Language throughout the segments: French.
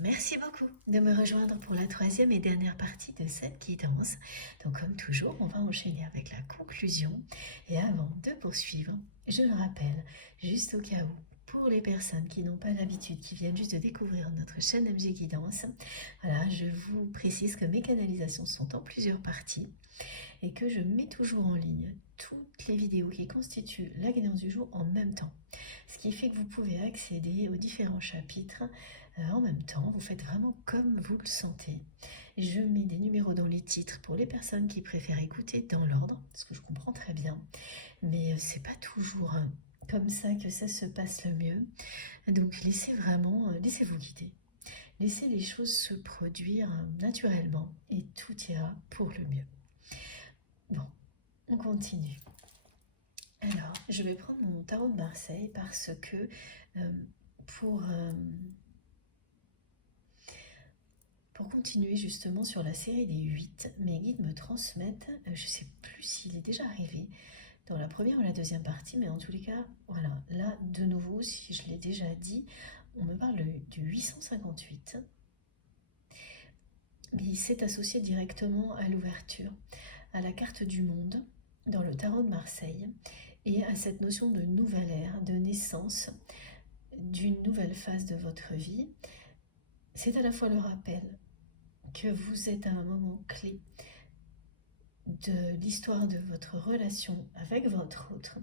Merci beaucoup de me rejoindre pour la troisième et dernière partie de cette guidance. Donc comme toujours, on va enchaîner avec la conclusion. Et avant de poursuivre, je le rappelle, juste au cas où, pour les personnes qui n'ont pas l'habitude, qui viennent juste de découvrir notre chaîne MG Guidance, voilà, je vous précise que mes canalisations sont en plusieurs parties et que je mets toujours en ligne toutes les vidéos qui constituent la guidance du jour en même temps. Ce qui fait que vous pouvez accéder aux différents chapitres en même temps. Vous faites vraiment comme vous le sentez. Je mets des numéros dans les titres pour les personnes qui préfèrent écouter dans l'ordre, ce que je comprends très bien, mais c'est pas toujours comme ça que ça se passe le mieux. Donc laissez-vous guider. Laissez les choses se produire naturellement et tout ira pour le mieux. Bon, on continue. Alors, je vais prendre mon tarot de Marseille parce que pour continuer justement sur la série des 8, mes guides me transmettent, je ne sais plus s'il est déjà arrivé dans la première ou la deuxième partie, mais en tous les cas, voilà, là de nouveau, si je l'ai déjà dit, on me parle du 858, mais c'est associé directement à l'ouverture, à la carte du monde dans le tarot de Marseille et à cette notion de nouvelle ère, de naissance, d'une nouvelle phase de votre vie. C'est à la fois le rappel que vous êtes à un moment clé de l'histoire de votre relation avec votre autre,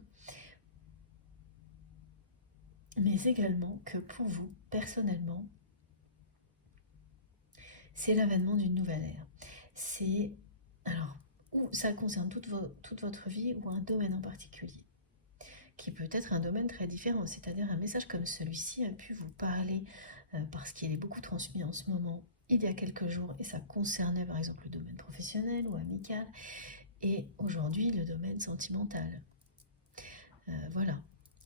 mais également que pour vous, personnellement, c'est l'avènement d'une nouvelle ère. C'est, alors, ou ça concerne toute votre vie ou un domaine en particulier, qui peut être un domaine très différent, c'est-à-dire un message comme celui-ci a pu vous parler parce qu'il est beaucoup transmis en ce moment, il y a quelques jours, et ça concernait par exemple le domaine professionnel ou amical, et aujourd'hui le domaine sentimental. Voilà,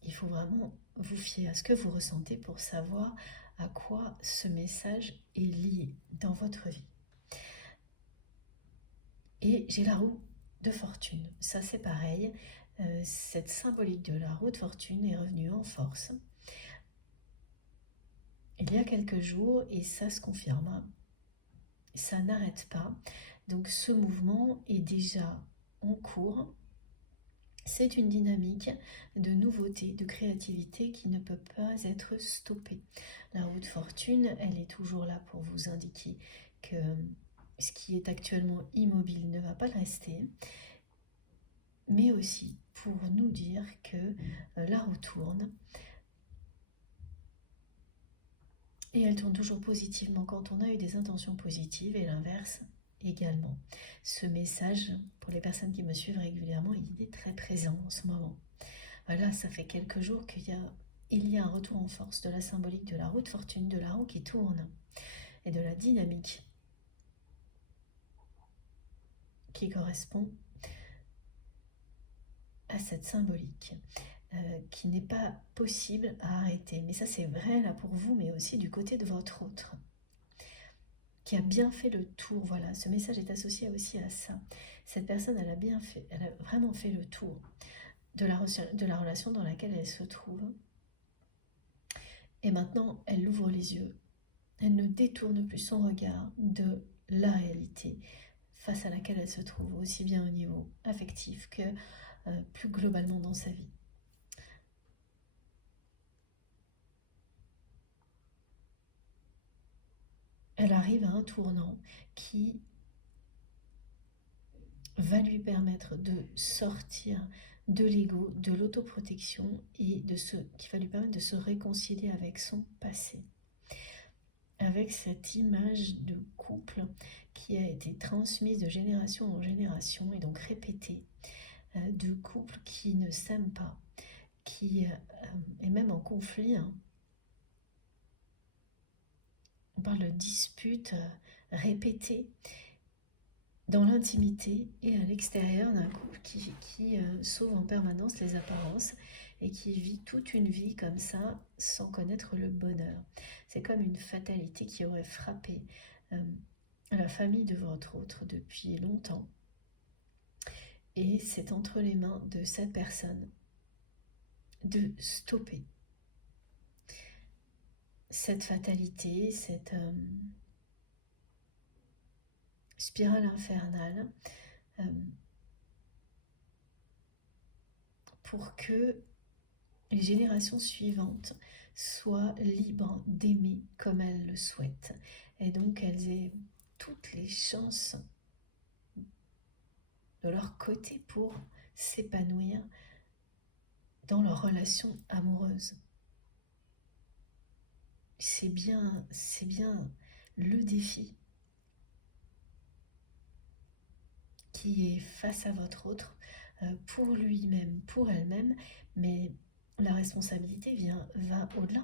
il faut vraiment vous fier à ce que vous ressentez pour savoir à quoi ce message est lié dans votre vie. Et j'ai la roue de fortune, ça c'est pareil, cette symbolique de la roue de fortune est revenue en force il y a quelques jours et ça se confirme, ça n'arrête pas, donc ce mouvement est déjà en cours. C'est une dynamique de nouveauté, de créativité qui ne peut pas être stoppée. La roue de fortune, elle est toujours là pour vous indiquer que ce qui est actuellement immobile ne va pas le rester, mais aussi pour nous dire que la roue tourne, et elle tourne toujours positivement quand on a eu des intentions positives et l'inverse également. Ce message, pour les personnes qui me suivent régulièrement, il est très présent en ce moment. Voilà, ça fait quelques jours qu'il y a un retour en force de la symbolique de la roue de fortune, de la roue qui tourne et de la dynamique qui correspond à cette symbolique. Qui n'est pas possible à arrêter. Mais ça c'est vrai là pour vous, mais aussi du côté de votre autre, qui a bien fait le tour. Voilà, ce message est associé aussi à ça. Cette personne, elle a vraiment fait le tour de la relation dans laquelle elle se trouve. Et maintenant, elle ouvre les yeux. Elle ne détourne plus son regard de la réalité face à laquelle elle se trouve, aussi bien au niveau affectif que plus globalement dans sa vie. Elle arrive à un tournant qui va lui permettre de sortir de l'ego, de l'autoprotection et qui va lui permettre de se réconcilier avec son passé. Avec cette image de couple qui a été transmise de génération en génération et donc répétée, de couple qui ne s'aime pas, qui est même en conflit. On parle de disputes répétées dans l'intimité et à l'extérieur d'un couple qui sauve en permanence les apparences et qui vit toute une vie comme ça sans connaître le bonheur. C'est comme une fatalité qui aurait frappé la famille de votre autre depuis longtemps. Et c'est entre les mains de cette personne de stopper cette fatalité, cette spirale infernale, pour que les générations suivantes soient libres d'aimer comme elles le souhaitent. Et donc elles aient toutes les chances de leur côté pour s'épanouir dans leur relation amoureuse. C'est bien le défi qui est face à votre autre, pour lui-même, pour elle-même, mais la responsabilité va au-delà.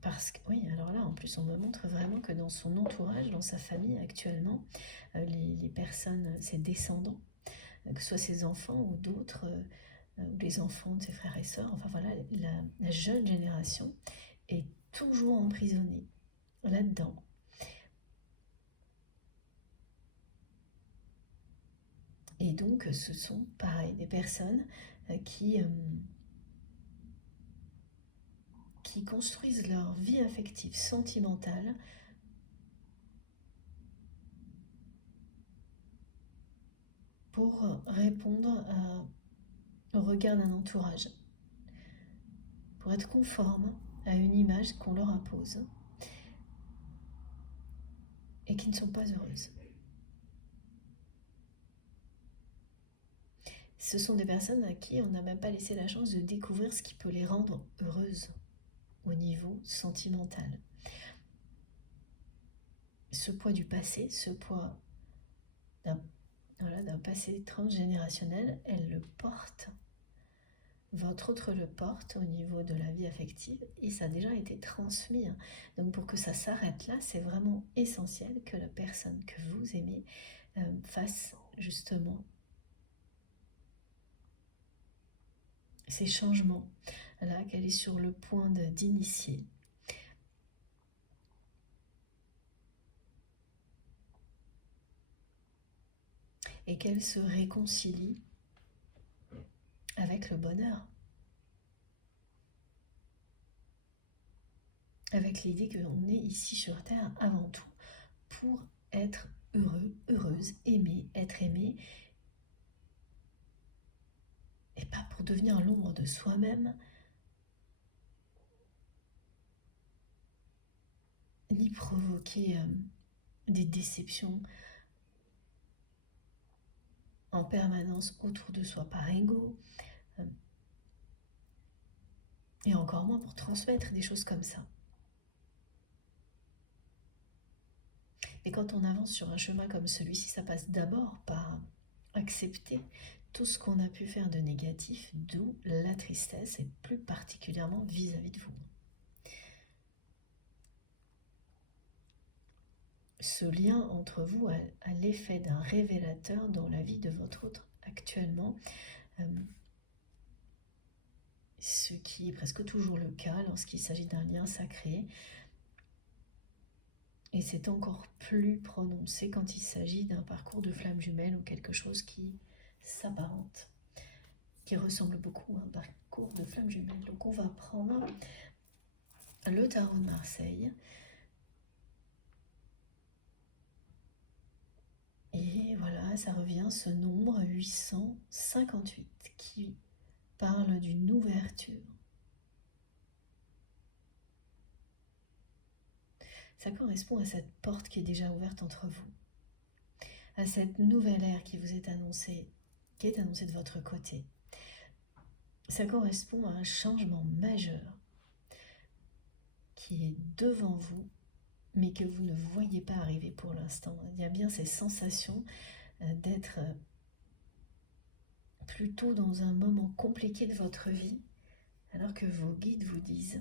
Parce que, oui, alors là, en plus, on me montre vraiment que dans son entourage, dans sa famille actuellement, les personnes, ses descendants, que ce soit ses enfants ou d'autres, ou les enfants de ses frères et sœurs, enfin voilà, la jeune génération est toujours emprisonnée là-dedans. Et donc, ce sont, pareil, des personnes qui construisent leur vie affective, sentimentale, pour répondre au regard d'un entourage, pour être conforme à une image qu'on leur impose et qui ne sont pas heureuses. Ce sont des personnes à qui on n'a même pas laissé la chance de découvrir ce qui peut les rendre heureuses au niveau sentimental. Ce poids du passé, ce poids d'un passé transgénérationnel, elle le porte. Votre autre le porte au niveau de la vie affective et ça a déjà été transmis. Donc pour que ça s'arrête là, c'est vraiment essentiel que la personne que vous aimez fasse justement ces changements là qu'elle est sur le point d'initier. Et qu'elle se réconcilie avec le bonheur. Avec l'idée qu'on est ici sur Terre avant tout pour être heureux, heureuse, aimer, être aimé, et pas pour devenir l'ombre de soi-même, ni provoquer des déceptions en permanence autour de soi par ego, et encore moins pour transmettre des choses comme ça. Et quand on avance sur un chemin comme celui-ci, ça passe d'abord par accepter tout ce qu'on a pu faire de négatif, d'où la tristesse, et plus particulièrement vis-à-vis de vous. Ce lien entre vous a l'effet d'un révélateur dans la vie de votre autre actuellement, ce qui est presque toujours le cas lorsqu'il s'agit d'un lien sacré. Et c'est encore plus prononcé quand il s'agit d'un parcours de flamme jumelle ou quelque chose qui s'apparente, qui ressemble beaucoup à un parcours de flamme jumelle. Donc on va prendre le tarot de Marseille. Et voilà, ça revient, ce nombre 858 qui parle d'une ouverture. Ça correspond à cette porte qui est déjà ouverte entre vous, à cette nouvelle ère qui vous est annoncée, qui est annoncée de votre côté. Ça correspond à un changement majeur qui est devant vous, mais que vous ne voyez pas arriver pour l'instant. Il y a bien ces sensations d'être plutôt dans un moment compliqué de votre vie, alors que vos guides vous disent,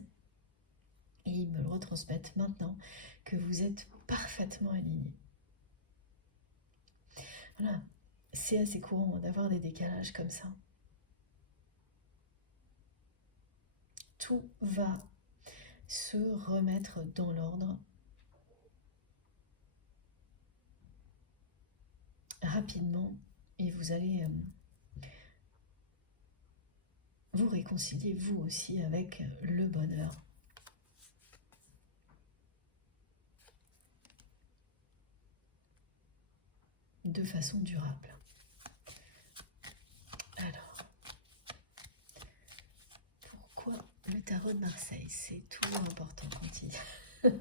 et ils me le retransmettent maintenant, que vous êtes parfaitement aligné. Voilà, c'est assez courant d'avoir des décalages comme ça. Tout va se remettre dans l'ordre rapidement et vous allez vous réconciliez vous aussi avec le bonheur. De façon durable. Alors, pourquoi le tarot de Marseille? C'est toujours important quand il...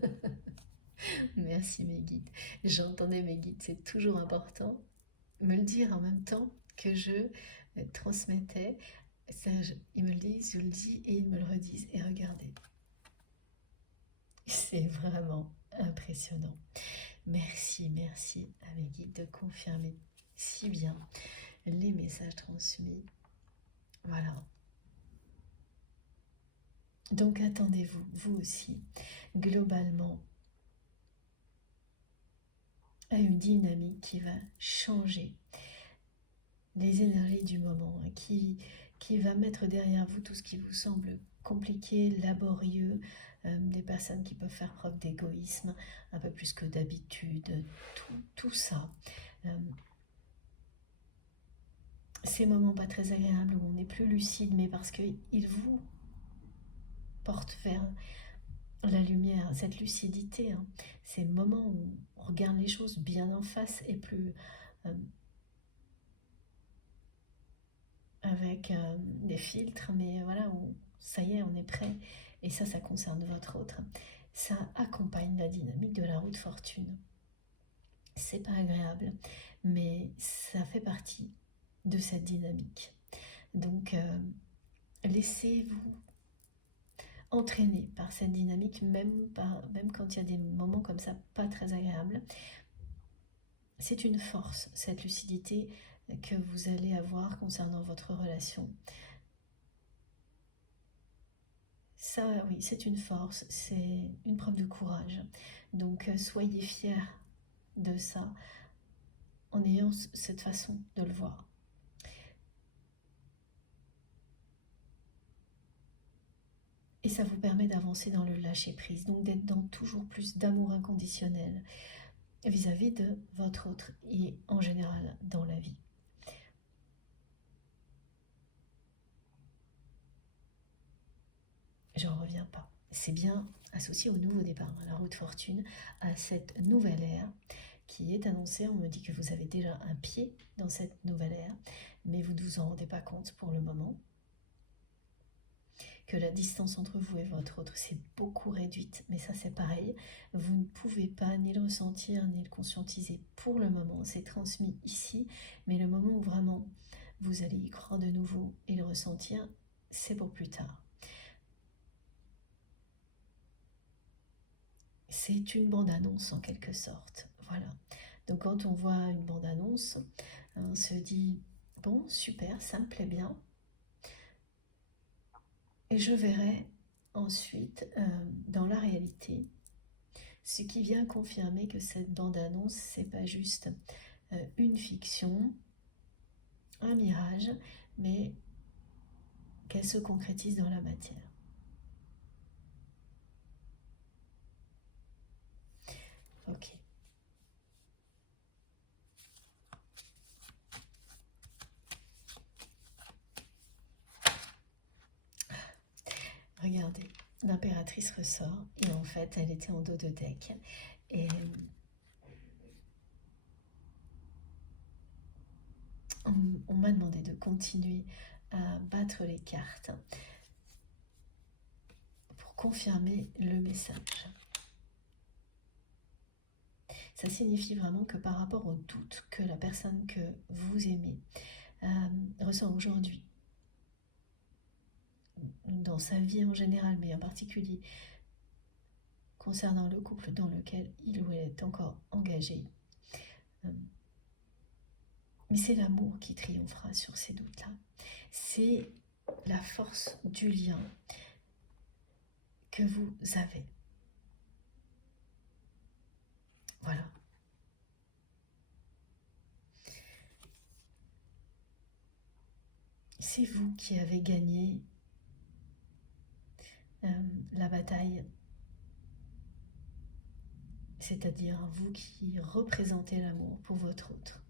Merci mes guides. J'entendais mes guides, c'est toujours important. Me le dire en même temps que je transmettais. Ça, ils me le disent, je le dis et ils me le redisent. Et regardez, c'est vraiment impressionnant. Merci, merci à mes guides de confirmer si bien les messages transmis. Voilà. Donc attendez-vous, vous aussi, globalement, à une dynamique qui va changer les énergies du moment, qui va mettre derrière vous tout ce qui vous semble compliqué, laborieux, des personnes qui peuvent faire preuve d'égoïsme un peu plus que d'habitude, tout ça. Ces moments pas très agréables où on n'est plus lucide, mais parce qu'ils vous portent vers la lumière, cette lucidité, hein, ces moments où on regarde les choses bien en face et plus avec des filtres, mais voilà, où ça y est, on est prêt. Et ça concerne votre autre. Ça accompagne la dynamique de la roue de fortune. C'est pas agréable, mais ça fait partie de cette dynamique. Donc, laissez-vous entraîner par cette dynamique, même quand il y a des moments comme ça pas très agréables. C'est une force, cette lucidité que vous allez avoir concernant votre relation. Ça, oui, c'est une force, c'est une preuve de courage. Donc, soyez fiers de ça en ayant cette façon de le voir. Et ça vous permet d'avancer dans le lâcher-prise, donc d'être dans toujours plus d'amour inconditionnel vis-à-vis de votre autre et en général dans la vie. J'en reviens pas. C'est bien associé au nouveau départ, à la roue de fortune, à cette nouvelle ère qui est annoncée. On me dit que vous avez déjà un pied dans cette nouvelle ère, mais vous ne vous en rendez pas compte pour le moment. Que la distance entre vous et votre autre s'est beaucoup réduite, mais ça c'est pareil, vous ne pouvez pas ni le ressentir ni le conscientiser pour le moment, c'est transmis ici, mais le moment où vraiment vous allez y croire de nouveau et le ressentir, c'est pour plus tard. C'est une bande-annonce en quelque sorte, voilà. Donc quand on voit une bande-annonce, on se dit, bon super, ça me plaît bien, et je verrai ensuite dans la réalité ce qui vient confirmer que cette bande-annonce, c'est pas juste une fiction, un mirage, mais qu'elle se concrétise dans la matière. Ok. Regardez, l'impératrice ressort et en fait, elle était en dos de deck. Et on m'a demandé de continuer à battre les cartes pour confirmer le message. Ça signifie vraiment que par rapport au doute que la personne que vous aimez ressent aujourd'hui, dans sa vie en général, mais en particulier concernant le couple dans lequel il ou elle est encore engagé, mais c'est l'amour qui triomphera sur ces doutes-là. C'est la force du lien que vous avez. Voilà. C'est vous qui avez gagné la bataille, c'est-à-dire vous qui représentez l'amour pour votre autre.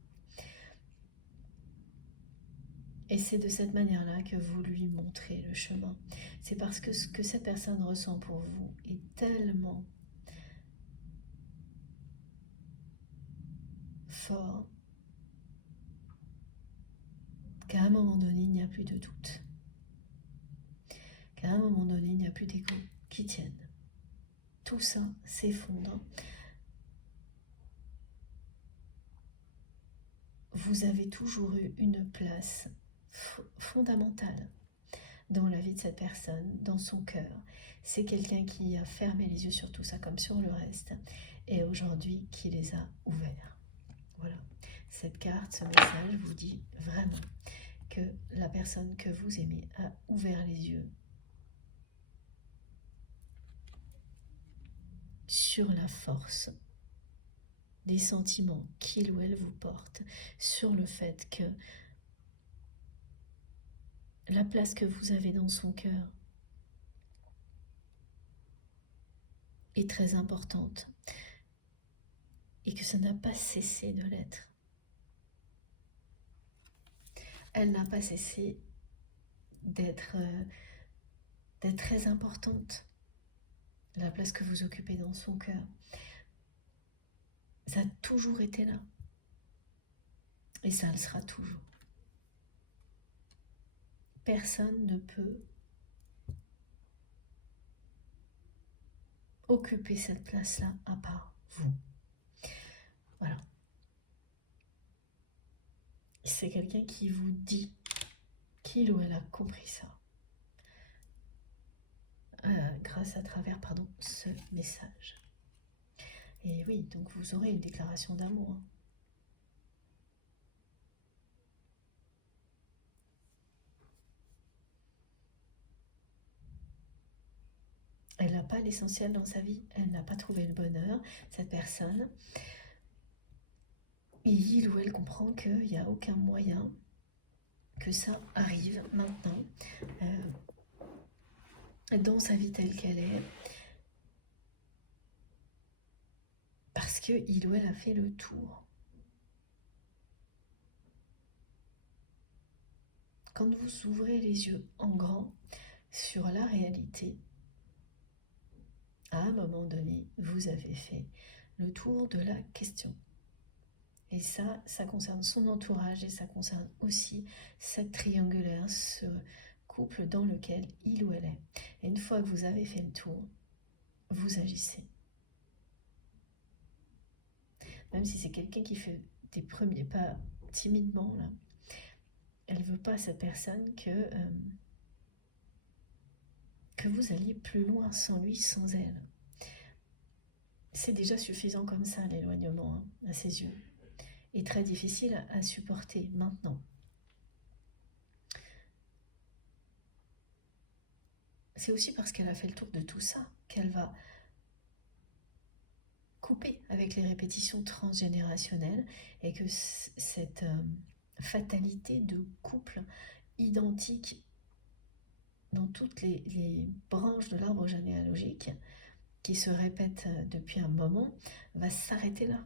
Et c'est de cette manière-là que vous lui montrez le chemin. C'est parce que ce que cette personne ressent pour vous est tellement fort qu'à un moment donné, il n'y a plus de doute. Qu'à un moment donné, il n'y a plus d'ego qui tiennent. Tout ça s'effondre. Vous avez toujours eu une place fondamentale dans la vie de cette personne, dans son cœur. C'est quelqu'un qui a fermé les yeux sur tout ça comme sur le reste et aujourd'hui qui les a ouverts. Voilà, cette carte, ce message vous dit vraiment que la personne que vous aimez a ouvert les yeux sur la force des sentiments qu'il ou elle vous porte, sur le fait que la place que vous avez dans son cœur est très importante et que ça n'a pas cessé de l'être. Elle n'a pas cessé d'être très importante, la place que vous occupez dans son cœur. Ça a toujours été là. Et ça le sera toujours. Personne ne peut occuper cette place-là à part vous. Voilà. C'est quelqu'un qui vous dit qu'il ou elle a compris ça. Grâce à travers ce message. Et oui, donc vous aurez une déclaration d'amour. Elle n'a pas l'essentiel dans sa vie, elle n'a pas trouvé le bonheur, cette personne. Et il ou elle comprend qu'il n'y a aucun moyen que ça arrive maintenant dans sa vie telle qu'elle est. Parce qu'il ou elle a fait le tour. Quand vous ouvrez les yeux en grand sur la réalité, à un moment donné, vous avez fait le tour de la question. Et ça concerne son entourage et ça concerne aussi cette triangulaire, ce couple dans lequel il ou elle est. Et une fois que vous avez fait le tour, vous agissez. Même si c'est quelqu'un qui fait des premiers pas timidement, là, elle ne veut pas, cette personne, que vous alliez plus loin sans lui, sans elle. C'est déjà suffisant comme ça, l'éloignement, hein, à ses yeux. Et très difficile à supporter maintenant. C'est aussi parce qu'elle a fait le tour de tout ça qu'elle va couper avec les répétitions transgénérationnelles et que cette fatalité de couple identique dans toutes les branches de l'arbre généalogique qui se répète depuis un moment va s'arrêter là.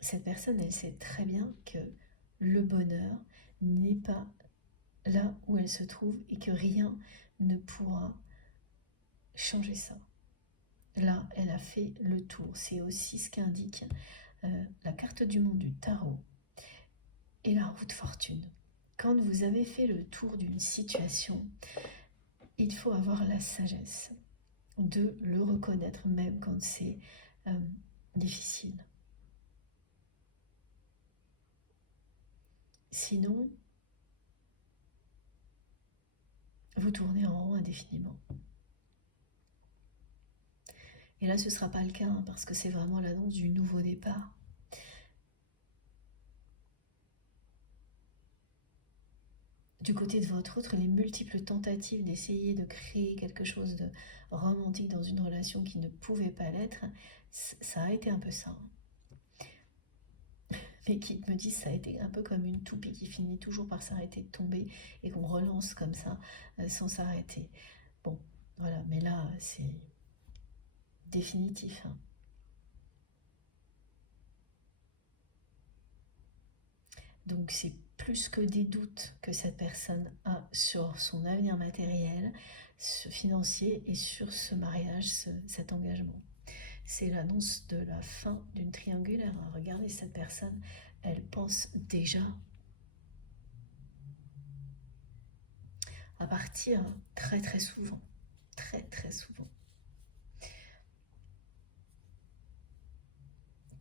Cette personne, elle sait très bien que le bonheur n'est pas là où elle se trouve et que rien ne pourra changer ça. Là, elle a fait le tour. C'est aussi ce qu'indique la carte du monde du tarot et la roue de fortune. Quand vous avez fait le tour d'une situation, il faut avoir la sagesse de le reconnaître même quand c'est difficile. Sinon, vous tournez en rond indéfiniment. Et là, ce ne sera pas le cas, hein, parce que c'est vraiment l'annonce du nouveau départ. Du côté de votre autre, les multiples tentatives d'essayer de créer quelque chose de romantique dans une relation qui ne pouvait pas l'être, ça a été un peu ça. Mais qui me disent ça a été un peu comme une toupie qui finit toujours par s'arrêter de tomber et qu'on relance comme ça sans s'arrêter. Bon, voilà, mais là, c'est définitif. Hein. Donc c'est plus que des doutes que cette personne a sur son avenir matériel, financier et sur ce mariage, cet engagement. C'est l'annonce de la fin d'une triangulaire. Regardez cette personne, elle pense déjà à partir très très souvent. Très très souvent.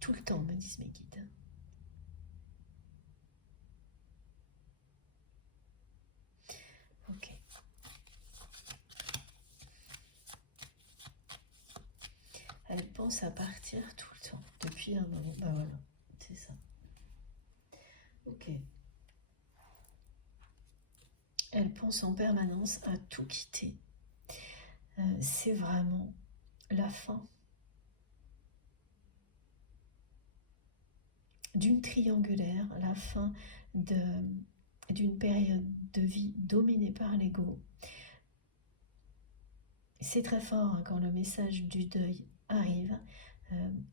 Tout le temps, me disent mes guides. Ok. Elle pense à partir tout le temps, depuis un moment. Bah voilà, c'est ça. Ok. Elle pense en permanence à tout quitter. C'est vraiment la fin d'une triangulaire, la fin d'une période de vie dominée par l'ego. C'est très fort hein, quand le message du deuil arrive.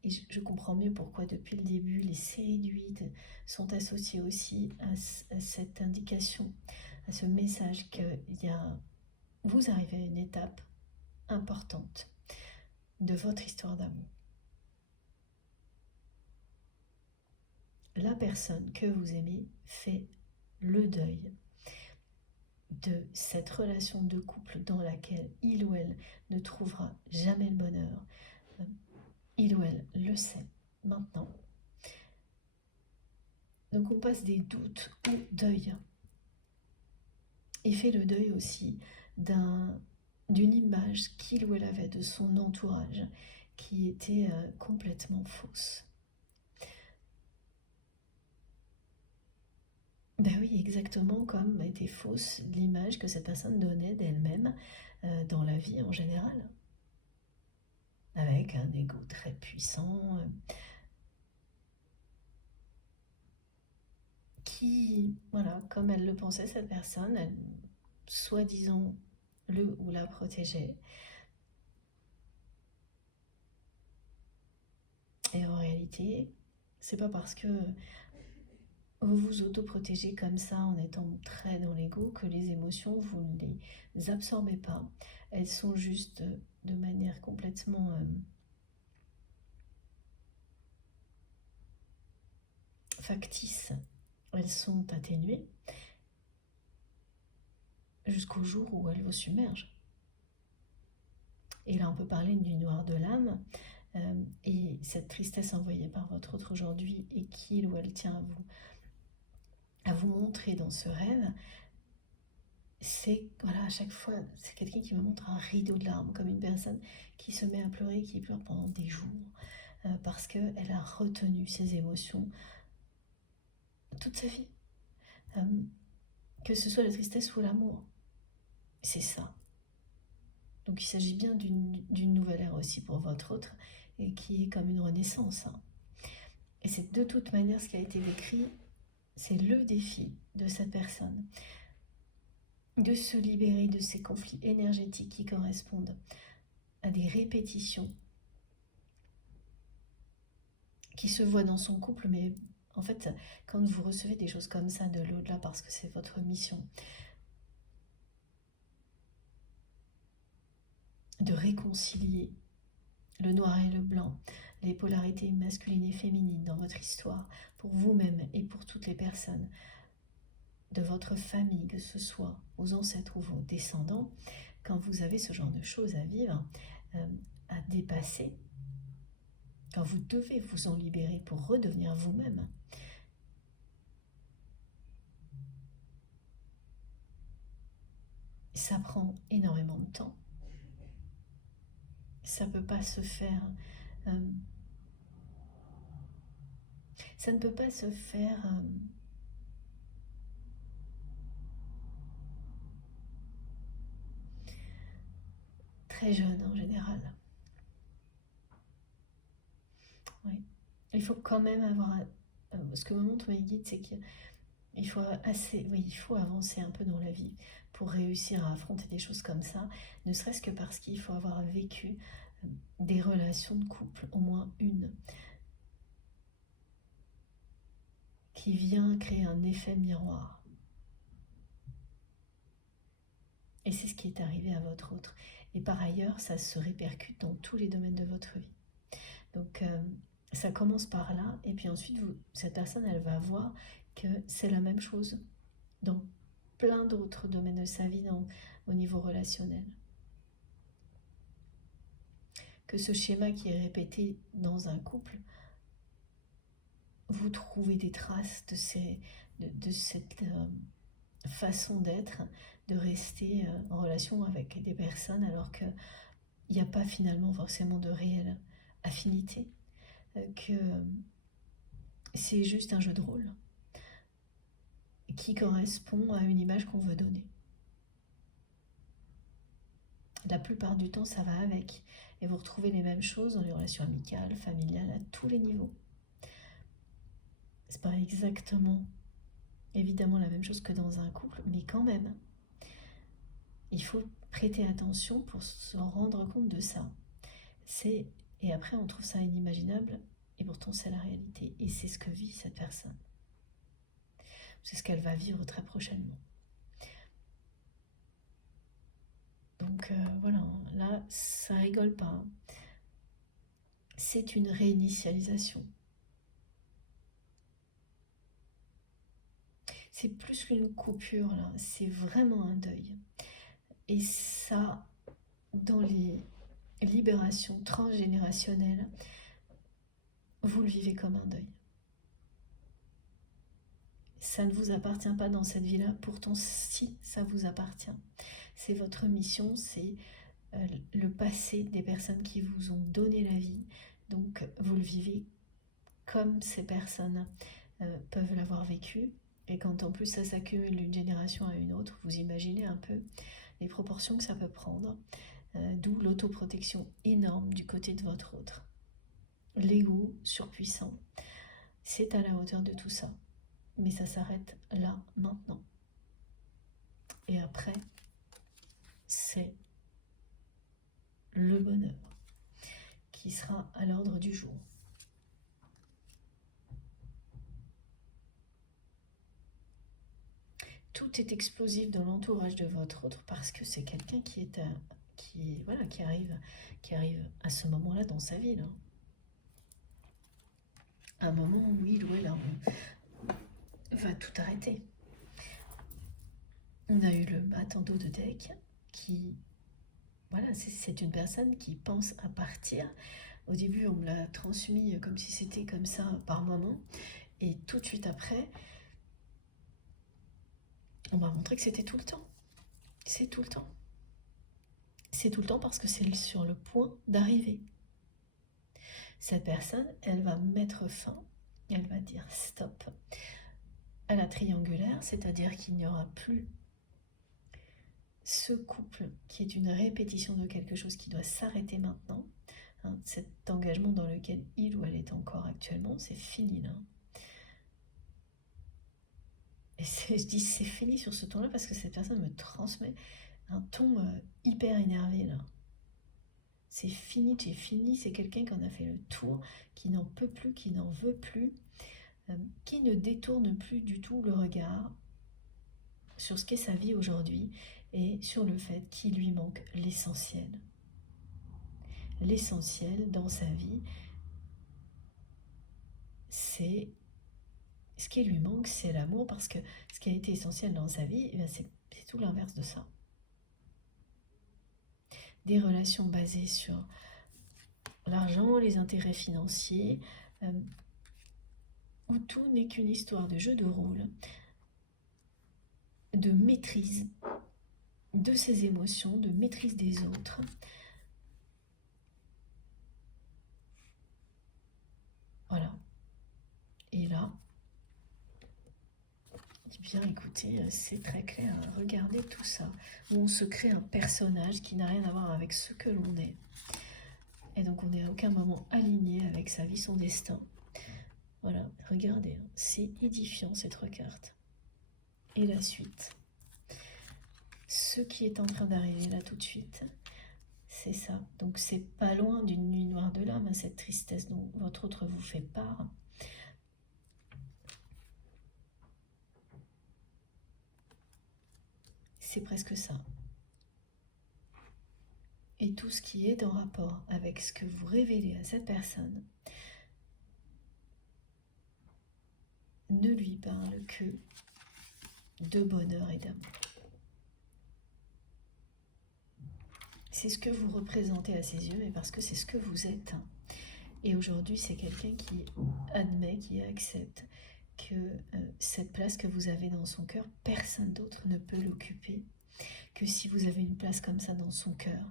Et je comprends mieux pourquoi depuis le début les séries du 8 sont associées aussi à cette indication, à ce message que vous arrivez à une étape importante de votre histoire d'amour. La personne que vous aimez fait le deuil de cette relation de couple dans laquelle il ou elle ne trouvera jamais le bonheur. Il ou elle le sait maintenant. Donc on passe des doutes au deuil. Il fait le deuil aussi d'une image qu'il ou elle avait de son entourage qui était complètement fausse. Ben oui, exactement comme était fausse l'image que cette personne donnait d'elle-même dans la vie en général. Avec un ego très puissant, qui, voilà, comme elle le pensait, cette personne, elle, soi-disant, le ou la protégeait. Et en réalité, c'est pas parce que vous vous autoprotégez comme ça en étant très dans l'ego que les émotions, vous ne les absorbez pas. Elles sont juste de manière complètement factice. Elles sont atténuées jusqu'au jour où elles vous submergent. Et là, on peut parler du noir de l'âme. Et cette tristesse envoyée par votre autre aujourd'hui et qu'il ou elle tient à vous montrer dans ce rêve, c'est, voilà, à chaque fois, c'est quelqu'un qui me montre un rideau de larmes, comme une personne qui se met à pleurer, qui pleure pendant des jours, parce qu'elle a retenu ses émotions toute sa vie. Que ce soit la tristesse ou l'amour, c'est ça. Donc il s'agit bien d'une nouvelle ère aussi pour votre autre, et qui est comme une renaissance. Et c'est de toute manière ce qui a été décrit, c'est le défi de cette personne, de se libérer de ces conflits énergétiques qui correspondent à des répétitions qui se voient dans son couple, mais en fait, quand vous recevez des choses comme ça de l'au-delà, parce que c'est votre mission, de réconcilier le noir et le blanc, les polarités masculines et féminines dans votre histoire, pour vous-même et pour toutes les personnes de votre famille, que ce soit vos ancêtres ou vos descendants, quand vous avez ce genre de choses à vivre, à dépasser, quand vous devez vous en libérer pour redevenir vous-même, ça prend énormément de temps. Ça ne peut pas se faire... ça ne peut pas se faire... très jeune en général. Oui. Il faut quand même avoir... ce que me montrent mes guides, c'est qu'il faut il faut avancer un peu dans la vie pour réussir à affronter des choses comme ça, ne serait-ce que parce qu'il faut avoir vécu des relations de couple, au moins une, qui vient créer un effet miroir. Et c'est ce qui est arrivé à votre autre. Et par ailleurs, ça se répercute dans tous les domaines de votre vie. Donc, ça commence par là, et puis ensuite, cette personne, elle va voir que c'est la même chose dans plein d'autres domaines de sa vie, au niveau relationnel. Que ce schéma qui est répété dans un couple, vous trouvez des traces de cette façon d'être, de rester en relation avec des personnes alors qu'il n'y a pas finalement forcément de réelle affinité, que c'est juste un jeu de rôle qui correspond à une image qu'on veut donner. La plupart du temps, ça va avec. Et vous retrouvez les mêmes choses dans les relations amicales, familiales, à tous les niveaux. C'est pas exactement, évidemment, la même chose que dans un couple, mais quand même, il faut prêter attention pour se rendre compte de ça. Et après, on trouve ça inimaginable, et pourtant, c'est la réalité. Et c'est ce que vit cette personne. C'est ce qu'elle va vivre très prochainement. Donc voilà, là, ça rigole pas. C'est une réinitialisation. C'est plus qu'une coupure, là, c'est vraiment un deuil. Et ça, dans les libérations transgénérationnelles, vous le vivez comme un deuil. Ça ne vous appartient pas dans cette vie-là, pourtant si, ça vous appartient. C'est votre mission, c'est le passé des personnes qui vous ont donné la vie. Donc vous le vivez comme ces personnes peuvent l'avoir vécu. Et quand en plus ça s'accumule d'une génération à une autre, vous imaginez un peu les proportions que ça peut prendre. D'où l'autoprotection énorme du côté de votre autre. L'ego surpuissant, c'est à la hauteur de tout ça. Mais ça s'arrête là, maintenant. Et après, c'est le bonheur qui sera à l'ordre du jour. Tout est explosif dans l'entourage de votre autre parce que c'est quelqu'un qui arrive à ce moment-là dans sa vie, là. Un moment où il ou elle va tout arrêter. On a eu le Matando de deck qui, voilà, c'est une personne qui pense à partir. Au début, on me l'a transmis comme si c'était comme ça par moment. Et tout de suite après, on m'a montré que c'était tout le temps. C'est tout le temps. C'est tout le temps parce que c'est sur le point d'arriver. Cette personne, elle va mettre fin, elle va dire stop à la triangulaire, c'est-à-dire qu'il n'y aura plus ce couple qui est une répétition de quelque chose qui doit s'arrêter maintenant. Hein, cet engagement dans lequel il ou elle est encore actuellement, c'est fini là. Et je dis c'est fini sur ce ton-là parce que cette personne me transmet un ton hyper énervé là. C'est fini, j'ai fini, c'est quelqu'un qui en a fait le tour, qui n'en peut plus, qui n'en veut plus, qui ne détourne plus du tout le regard sur ce qu'est sa vie aujourd'hui et sur le fait qu'il lui manque l'essentiel. L'essentiel dans sa vie, c'est ce qui lui manque, c'est l'amour, parce que ce qui a été essentiel dans sa vie, c'est tout l'inverse de ça. Des relations basées sur l'argent, les intérêts financiers, où tout n'est qu'une histoire de jeu de rôle, de maîtrise de ses émotions, de maîtrise des autres. Voilà. Et là, eh bien écoutez, c'est très clair, regardez tout ça, où on se crée un personnage qui n'a rien à voir avec ce que l'on est. Et donc on n'est à aucun moment aligné avec sa vie, son destin. Voilà, regardez, c'est édifiant ces 3 cartes. Et la suite. Ce qui est en train d'arriver là tout de suite, c'est ça. Donc c'est pas loin d'une nuit noire de l'âme, cette tristesse dont votre autre vous fait part. C'est presque ça. Et tout ce qui est en rapport avec ce que vous révélez à cette personne ne lui parle que de bonheur et d'amour. C'est ce que vous représentez à ses yeux, mais parce que c'est ce que vous êtes. Et aujourd'hui, c'est quelqu'un qui admet, qui accepte que cette place que vous avez dans son cœur, personne d'autre ne peut l'occuper. Que si vous avez une place comme ça dans son cœur,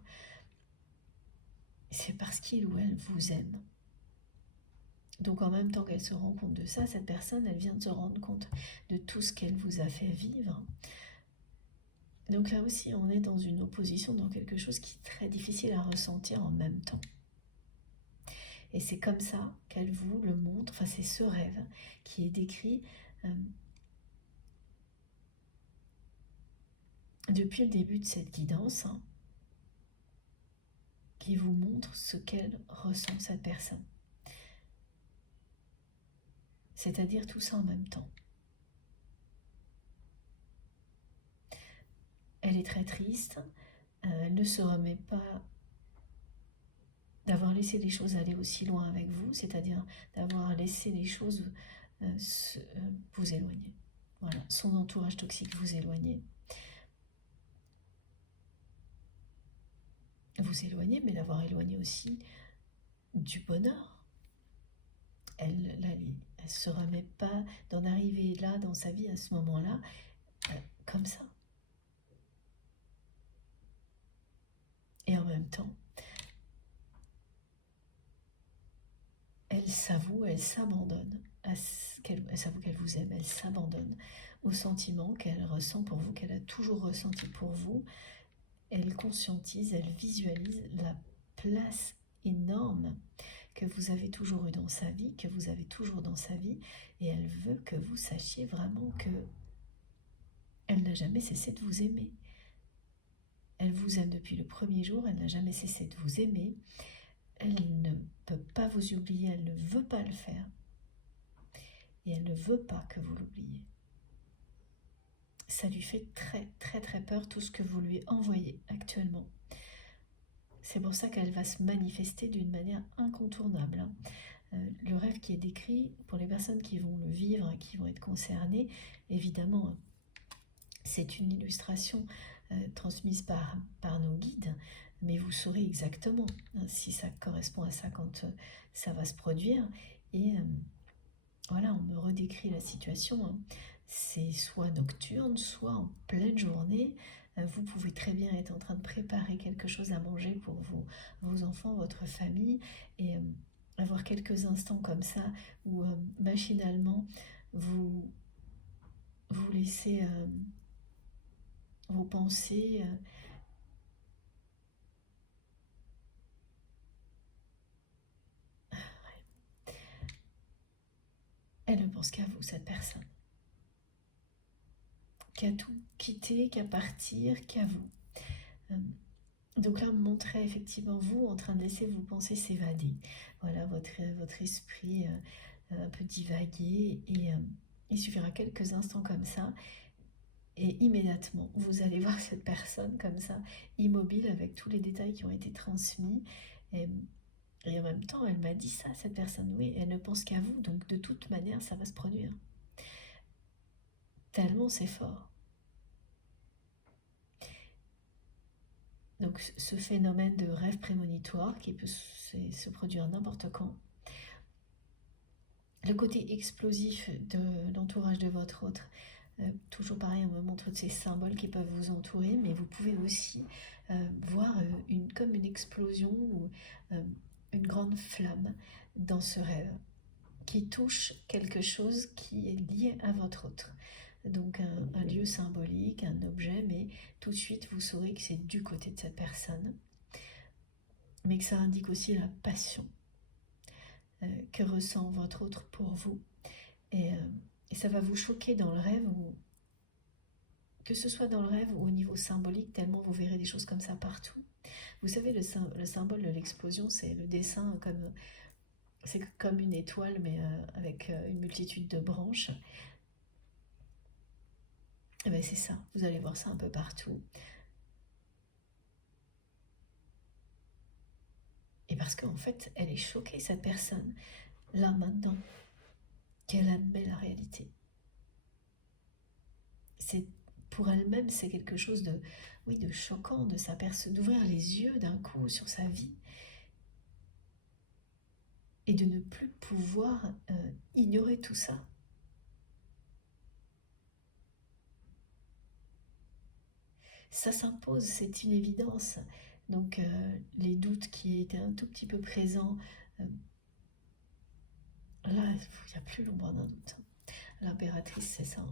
c'est parce qu'il ou elle vous aime. Donc en même temps qu'elle se rend compte de ça, cette personne, elle vient de se rendre compte de tout ce qu'elle vous a fait vivre. Donc là aussi, on est dans une opposition, dans quelque chose qui est très difficile à ressentir en même temps. Et c'est comme ça qu'elle vous le montre, enfin c'est ce rêve qui est décrit depuis le début de cette guidance, qui vous montre ce qu'elle ressent, cette personne. C'est-à-dire tout ça en même temps. Elle est très triste, elle ne se remet pas d'avoir laissé les choses aller aussi loin avec vous, c'est-à-dire d'avoir laissé les choses vous éloigner. Voilà, son entourage toxique vous éloigner. Vous éloigner, mais l'avoir éloigné aussi du bonheur. Elle ne se remet pas d'en arriver là dans sa vie à ce moment-là, comme ça. Et en même temps, elle s'avoue, elle s'abandonne, elle s'avoue qu'elle vous aime, elle s'abandonne aux sentiments qu'elle ressent pour vous, qu'elle a toujours ressenti pour vous. Elle conscientise, elle visualise la place énorme que vous avez toujours eu dans sa vie, que vous avez toujours dans sa vie, et elle veut que vous sachiez vraiment que elle n'a jamais cessé de vous aimer. Elle vous aime depuis le premier jour, elle n'a jamais cessé de vous aimer, elle ne peut pas vous oublier, elle ne veut pas le faire, et elle ne veut pas que vous l'oubliez. Ça lui fait très très très peur tout ce que vous lui envoyez actuellement. C'est pour ça qu'elle va se manifester d'une manière incontournable. Le rêve qui est décrit, pour les personnes qui vont le vivre, qui vont être concernées, évidemment, c'est une illustration transmise par nos guides, mais vous saurez exactement si ça correspond à ça quand ça va se produire. Et voilà, on me redécrit la situation. C'est soit nocturne, soit en pleine journée. Vous pouvez très bien être en train de préparer quelque chose à manger pour vos enfants, votre famille, et avoir quelques instants comme ça où machinalement vous laissez vos pensées elle ne pense qu'à vous, cette personne, qu'à tout quitter, qu'à partir, qu'à vous. Donc là, on me montrait effectivement vous en train de laisser vos pensées s'évader. Voilà, votre esprit un peu divaguer, et il suffira quelques instants comme ça, et immédiatement, vous allez voir cette personne comme ça, immobile, avec tous les détails qui ont été transmis. Et en même temps, elle m'a dit ça, cette personne, oui, elle ne pense qu'à vous, donc de toute manière, ça va se produire. Tellement c'est fort. Donc ce phénomène de rêve prémonitoire qui peut se produire n'importe quand. Le côté explosif de l'entourage de votre autre, toujours pareil, on me montre de ces symboles qui peuvent vous entourer, mais vous pouvez aussi voir comme une explosion ou une grande flamme dans ce rêve qui touche quelque chose qui est lié à votre autre. Donc un lieu symbolique, un objet, mais tout de suite vous saurez que c'est du côté de cette personne, mais que ça indique aussi la passion que ressent votre autre pour vous. Et ça va vous choquer dans le rêve, que ce soit dans le rêve ou au niveau symbolique, tellement vous verrez des choses comme ça partout. Vous savez, le symbole de l'explosion, c'est le dessin c'est comme une étoile, mais avec une multitude de branches. Et bien c'est ça, vous allez voir ça un peu partout. Et parce qu'en fait, elle est choquée, cette personne, là maintenant, qu'elle admet la réalité. C'est pour elle-même, c'est quelque chose de, oui, de choquant, de s'apercevoir, d'ouvrir les yeux d'un coup sur sa vie et de ne plus pouvoir ignorer tout ça. Ça s'impose, c'est une évidence. Donc les doutes qui étaient un tout petit peu présents, là, il n'y a plus l'ombre d'un doute. L'impératrice, c'est ça.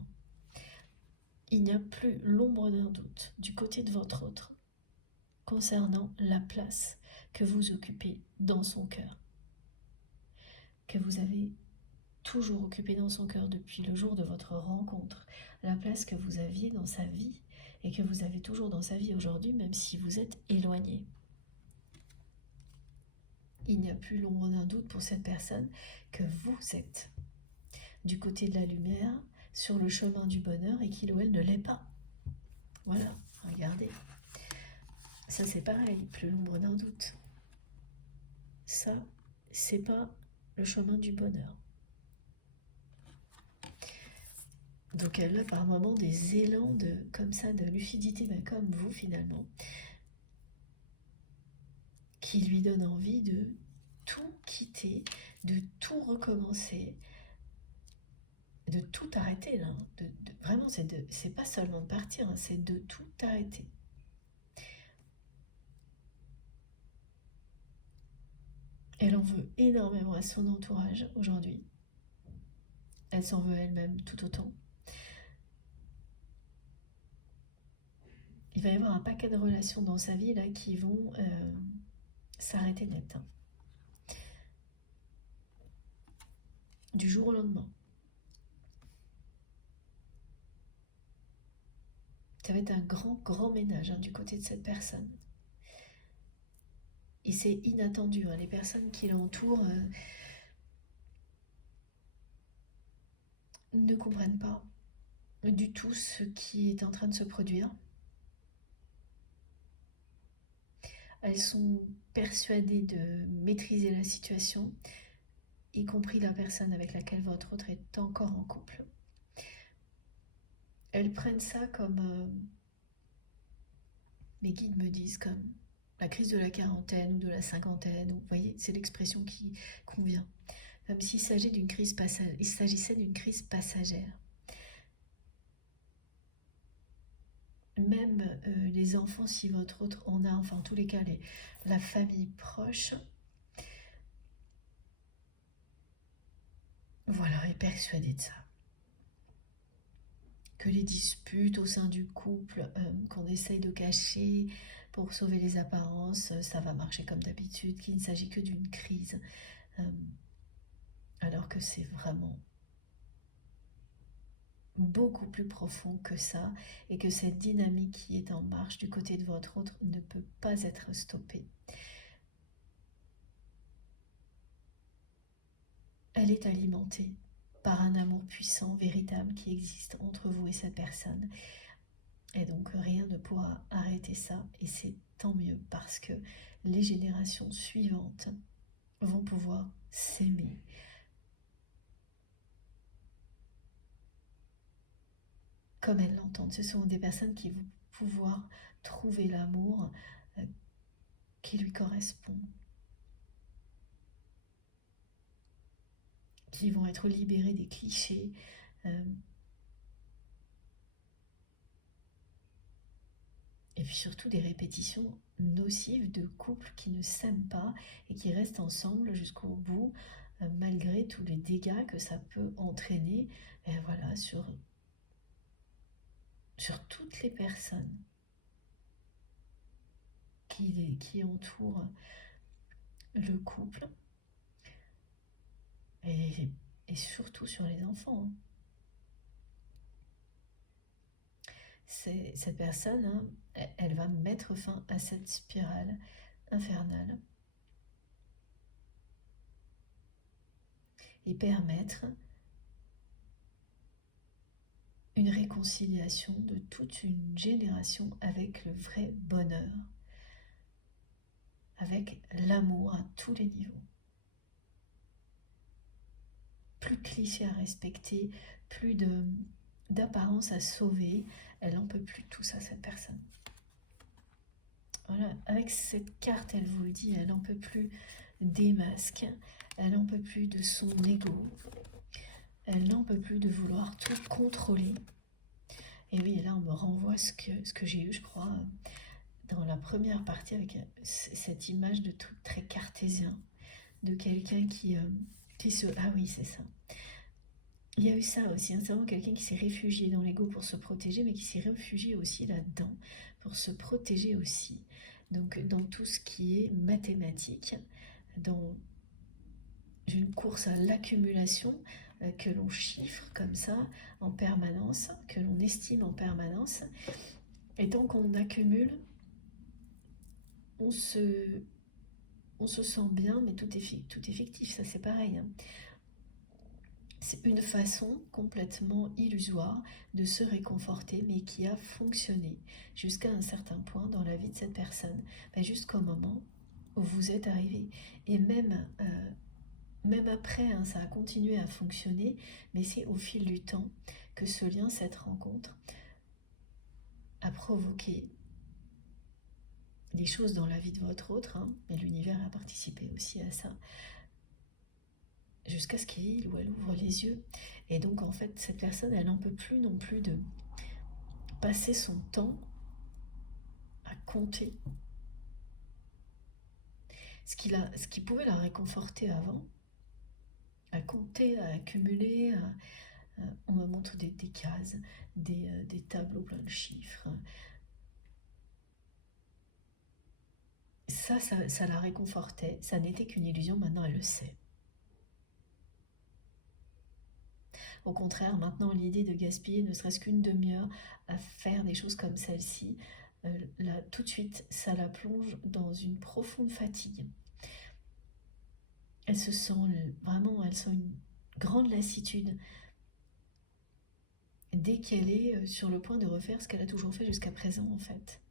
Il n'y a plus l'ombre d'un doute du côté de votre autre concernant la place que vous occupez dans son cœur, que vous avez toujours occupée dans son cœur depuis le jour de votre rencontre, la place que vous aviez dans sa vie et que vous avez toujours dans sa vie aujourd'hui, même si vous êtes éloigné. Il n'y a plus l'ombre d'un doute pour cette personne que vous êtes du côté de la lumière, sur le chemin du bonheur et qu'il ou elle ne l'est pas. Voilà, regardez. Ça c'est pareil, plus l'ombre d'un doute. Ça, c'est pas le chemin du bonheur. Donc elle a par moments des élans comme ça, de lucidité, comme vous finalement, qui lui donnent envie de tout quitter, de tout recommencer, de tout arrêter là. Vraiment, c'est pas seulement de partir, hein, c'est de tout arrêter. Elle en veut énormément à son entourage aujourd'hui. Elle s'en veut elle-même tout autant. Il va y avoir un paquet de relations dans sa vie là qui vont s'arrêter net. Hein. Du jour au lendemain. Ça va être un grand ménage hein, du côté de cette personne. Et c'est inattendu, hein, les personnes qui l'entourent ne comprennent pas du tout ce qui est en train de se produire. Elles sont persuadées de maîtriser la situation, y compris la personne avec laquelle votre autre est encore en couple. Elles prennent ça comme, mes guides me disent, comme la crise de la quarantaine ou de la cinquantaine. Vous voyez, c'est l'expression qui convient. Comme s'il s'agissait d'une crise passagère. Même les enfants, si votre autre en a, enfin en tous les cas, la famille proche, voilà, est persuadée de ça. Que les disputes au sein du couple qu'on essaye de cacher pour sauver les apparences, ça va marcher comme d'habitude, qu'il ne s'agit que d'une crise, alors que c'est vraiment beaucoup plus profond que ça et que cette dynamique qui est en marche du côté de votre autre ne peut pas être stoppée. Elle est alimentée par un amour puissant, véritable, qui existe entre vous et cette personne. Et donc rien ne pourra arrêter ça, et c'est tant mieux parce que les générations suivantes vont pouvoir s'aimer. Comme elles l'entendent, ce sont des personnes qui vont pouvoir trouver l'amour qui lui correspond, qui vont être libérées des clichés, et puis surtout des répétitions nocives de couples qui ne s'aiment pas et qui restent ensemble jusqu'au bout, malgré tous les dégâts que ça peut entraîner, et voilà, sur toutes les personnes qui entourent le couple, et surtout sur les enfants. Cette personne, hein, elle va mettre fin à cette spirale infernale et permettre une réconciliation de toute une génération avec le vrai bonheur, avec l'amour à tous les niveaux. Plus de clichés à respecter, plus d'apparence à sauver. Elle n'en peut plus de tout ça, cette personne. Voilà, avec cette carte, elle vous le dit, elle n'en peut plus des masques, elle n'en peut plus de son ego, elle n'en peut plus de vouloir tout contrôler. Et oui, et là on me renvoie ce que j'ai eu, je crois, dans la première partie, avec cette image de truc très cartésien, de quelqu'un qui se... Ah oui, c'est ça. Il y a eu ça aussi, hein, c'est vraiment quelqu'un qui s'est réfugié dans l'ego pour se protéger, mais qui s'est réfugié aussi là-dedans pour se protéger aussi. Donc dans tout ce qui est mathématique, dans une course à l'accumulation que l'on chiffre comme ça en permanence, que l'on estime en permanence. Et tant qu'on accumule, on se sent bien, mais tout est fictif, ça c'est pareil. Hein. C'est une façon complètement illusoire de se réconforter, mais qui a fonctionné jusqu'à un certain point dans la vie de cette personne, jusqu'au moment où vous êtes arrivé. Et même après, hein, ça a continué à fonctionner, mais c'est au fil du temps que ce lien, cette rencontre, a provoqué des choses dans la vie de votre autre, hein, mais l'univers a participé aussi à ça, jusqu'à ce qu'il ou elle ouvre les yeux. Et donc en fait, cette personne, elle n'en peut plus non plus de passer son temps à compter ce qui pouvait la réconforter avant, à compter, à accumuler. On me montre des cases, des tableaux pleins de chiffres. Ça la réconfortait, ça n'était qu'une illusion, maintenant elle le sait. Au contraire, maintenant l'idée de gaspiller ne serait-ce qu'une demi-heure à faire des choses comme celle-ci, là tout de suite ça la plonge dans une profonde fatigue. Elle sent une grande lassitude dès qu'elle est sur le point de refaire ce qu'elle a toujours fait jusqu'à présent en fait.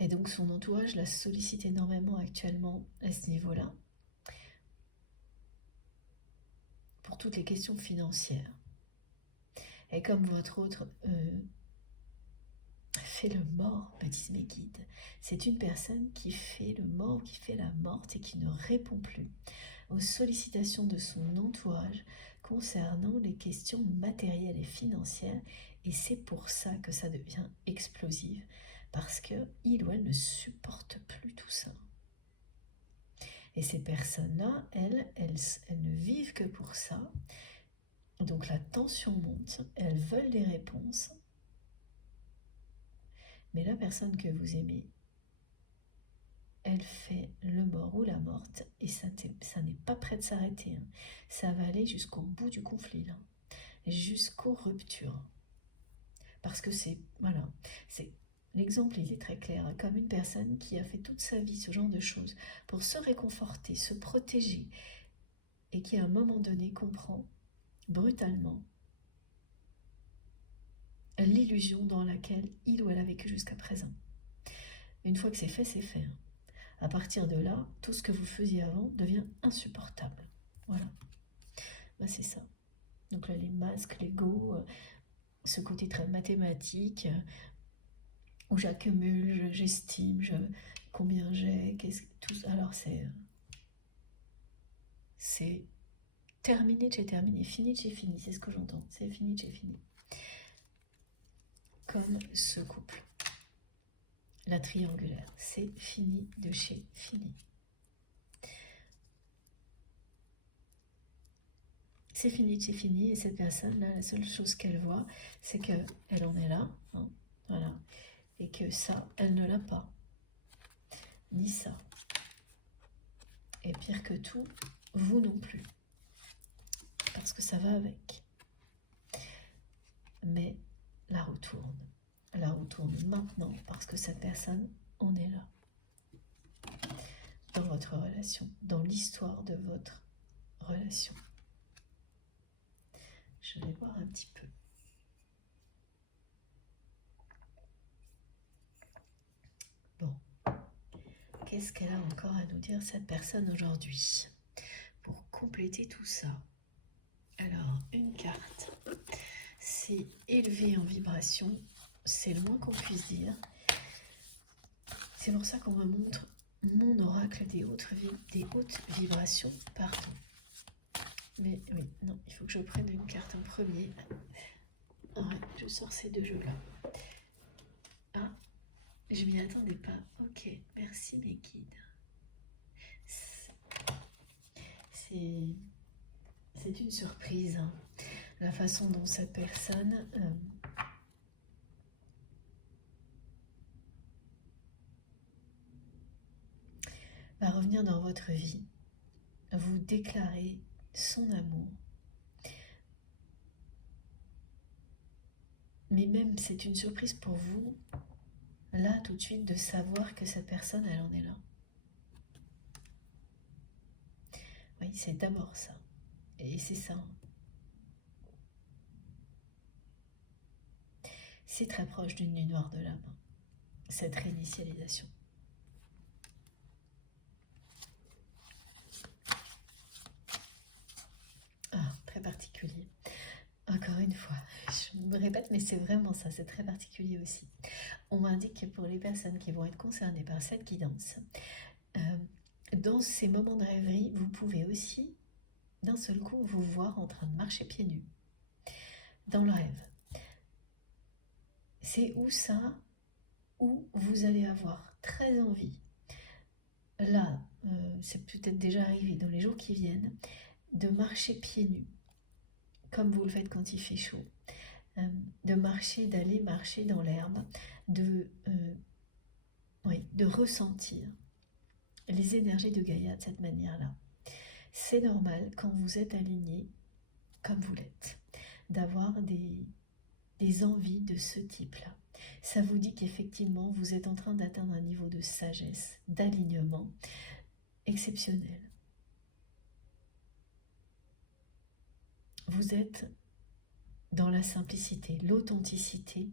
Et donc son entourage la sollicite énormément actuellement à ce niveau-là, pour toutes les questions financières. Et comme votre autre fait le mort, me disent mes guides, c'est une personne qui fait le mort, qui fait la morte et qui ne répond plus aux sollicitations de son entourage concernant les questions matérielles et financières, et c'est pour ça que ça devient explosif, parce qu'il ou elle ne supporte plus tout ça. Et ces personnes-là, elles ne vivent que pour ça. Donc la tension monte, elles veulent des réponses. Mais la personne que vous aimez, elle fait le mort ou la morte, et ça n'est pas prêt de s'arrêter. Hein. Ça va aller jusqu'au bout du conflit, là. Jusqu'aux ruptures. Parce que l'exemple, il est très clair, hein, comme une personne qui a fait toute sa vie ce genre de choses pour se réconforter, se protéger, et qui à un moment donné comprend brutalement l'illusion dans laquelle il ou elle a vécu jusqu'à présent. Une fois que c'est fait, c'est fait. Hein. À partir de là, tout ce que vous faisiez avant devient insupportable. Voilà. C'est ça. Donc là, les masques, l'ego, ce côté très mathématique, où j'accumule, j'estime, combien j'ai, tout. Alors c'est terminé, j'ai terminé, fini, j'ai fini, c'est ce que j'entends. C'est fini, j'ai fini. Comme ce couple. La triangulaire, c'est fini de chez fini. C'est fini, c'est fini, et cette personne-là, la seule chose qu'elle voit, c'est qu'elle en est là, hein, voilà, et que ça, elle ne l'a pas, ni ça. Et pire que tout, vous non plus, parce que ça va avec. Mais la roue tourne maintenant, parce que cette personne en est là, dans votre relation, dans l'histoire de votre relation. Je vais voir un petit peu. qu'est-ce qu'elle a encore à nous dire, cette personne, aujourd'hui, pour compléter tout ça. Alors, une carte, c'est élevé en vibration, c'est le moins qu'on puisse dire. C'est pour ça qu'on me montre mon oracle des hautes vibrations, pardon. Mais oui, non, il faut que je prenne une carte en premier. Ouais, je sors ces deux jeux-là. Ah, je m'y attendais pas. Ok, merci mes guides. C'est une surprise, hein. La façon dont cette personne va revenir dans votre vie, vous déclarer son amour. Mais même, c'est une surprise pour vous, là, tout de suite, de savoir que cette personne, elle en est là. Oui, c'est d'abord ça. Et c'est ça. C'est très proche d'une nuit noire de l'âme, cette réinitialisation. Ah, très particulier. Encore une fois, je me répète, mais c'est vraiment ça, c'est très particulier aussi. On m'indique que pour les personnes qui vont être concernées par cette guidance, dans ces moments de rêverie, vous pouvez aussi, d'un seul coup, vous voir en train de marcher pieds nus, dans le rêve. C'est où ça, où vous allez avoir très envie, là, c'est peut-être déjà arrivé dans les jours qui viennent, de marcher pieds nus, comme vous le faites quand il fait chaud, de marcher, d'aller marcher dans l'herbe, de ressentir les énergies de Gaïa de cette manière-là. C'est normal quand vous êtes aligné comme vous l'êtes, d'avoir des envies de ce type-là. Ça vous dit qu'effectivement, vous êtes en train d'atteindre un niveau de sagesse, d'alignement exceptionnel. Vous êtes dans la simplicité, l'authenticité,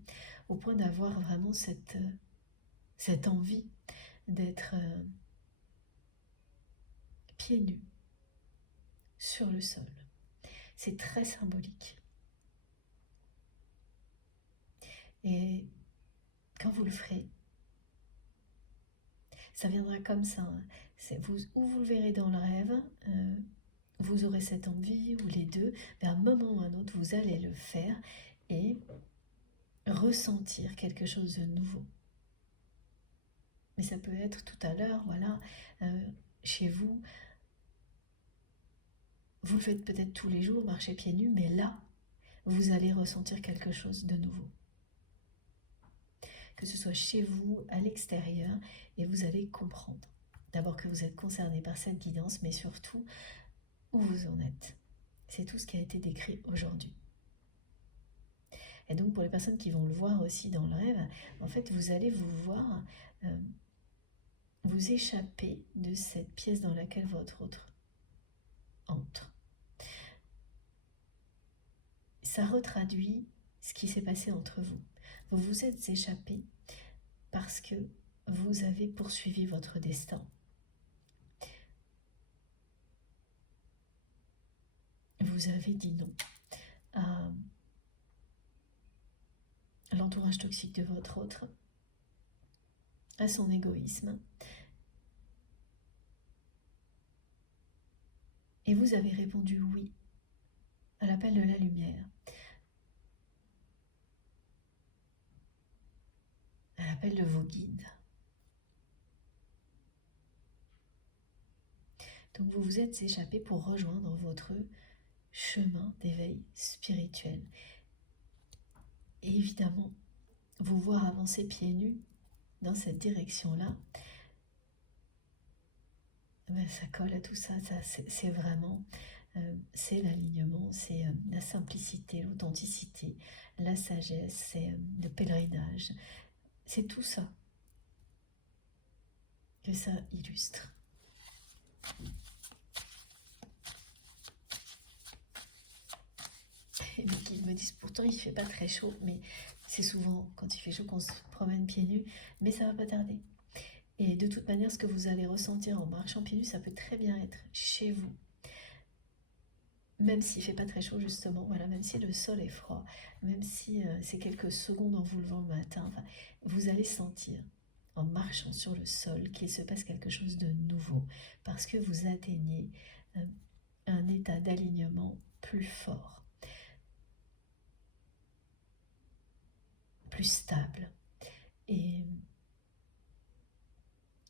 au point d'avoir vraiment cette envie d'être pieds nus sur le sol. C'est très symbolique. Et quand vous le ferez, ça viendra comme ça. Ou vous le verrez dans le rêve, vous aurez cette envie, ou les deux, mais à un moment ou à un autre, vous allez le faire et ressentir quelque chose de nouveau. Mais ça peut être tout à l'heure, voilà, chez vous, vous le faites peut-être tous les jours, marchez pieds nus, mais là, vous allez ressentir quelque chose de nouveau. Que ce soit chez vous, à l'extérieur, et vous allez comprendre. D'abord que vous êtes concerné par cette guidance, mais surtout où vous en êtes. C'est tout ce qui a été décrit aujourd'hui. Et donc pour les personnes qui vont le voir aussi dans le rêve, en fait vous allez vous voir vous échapper de cette pièce dans laquelle votre autre entre. Ça retraduit ce qui s'est passé entre vous. Vous vous êtes échappé parce que vous avez poursuivi votre destin. Vous avez dit non à l'entourage toxique de votre autre, à son égoïsme. Et vous avez répondu oui à l'appel de la lumière, à l'appel de vos guides. Donc vous vous êtes échappé pour rejoindre votre chemin d'éveil spirituel. Et évidemment, vous voir avancer pieds nus dans cette direction-là, ben ça colle à tout ça, c'est vraiment, c'est l'alignement, c'est la simplicité, l'authenticité, la sagesse, c'est le pèlerinage, c'est tout ça que ça illustre. Et donc ils me disent pourtant il ne fait pas très chaud, mais c'est souvent quand il fait chaud qu'on se promène pieds nus, mais ça va pas tarder. Et de toute manière, ce que vous allez ressentir en marchant pieds nus, ça peut très bien être chez vous. Même s'il ne fait pas très chaud justement, voilà, même si le sol est froid, même si c'est quelques secondes en vous levant le matin, enfin, vous allez sentir en marchant sur le sol qu'il se passe quelque chose de nouveau parce que vous atteignez un état d'alignement plus fort, plus stable. Et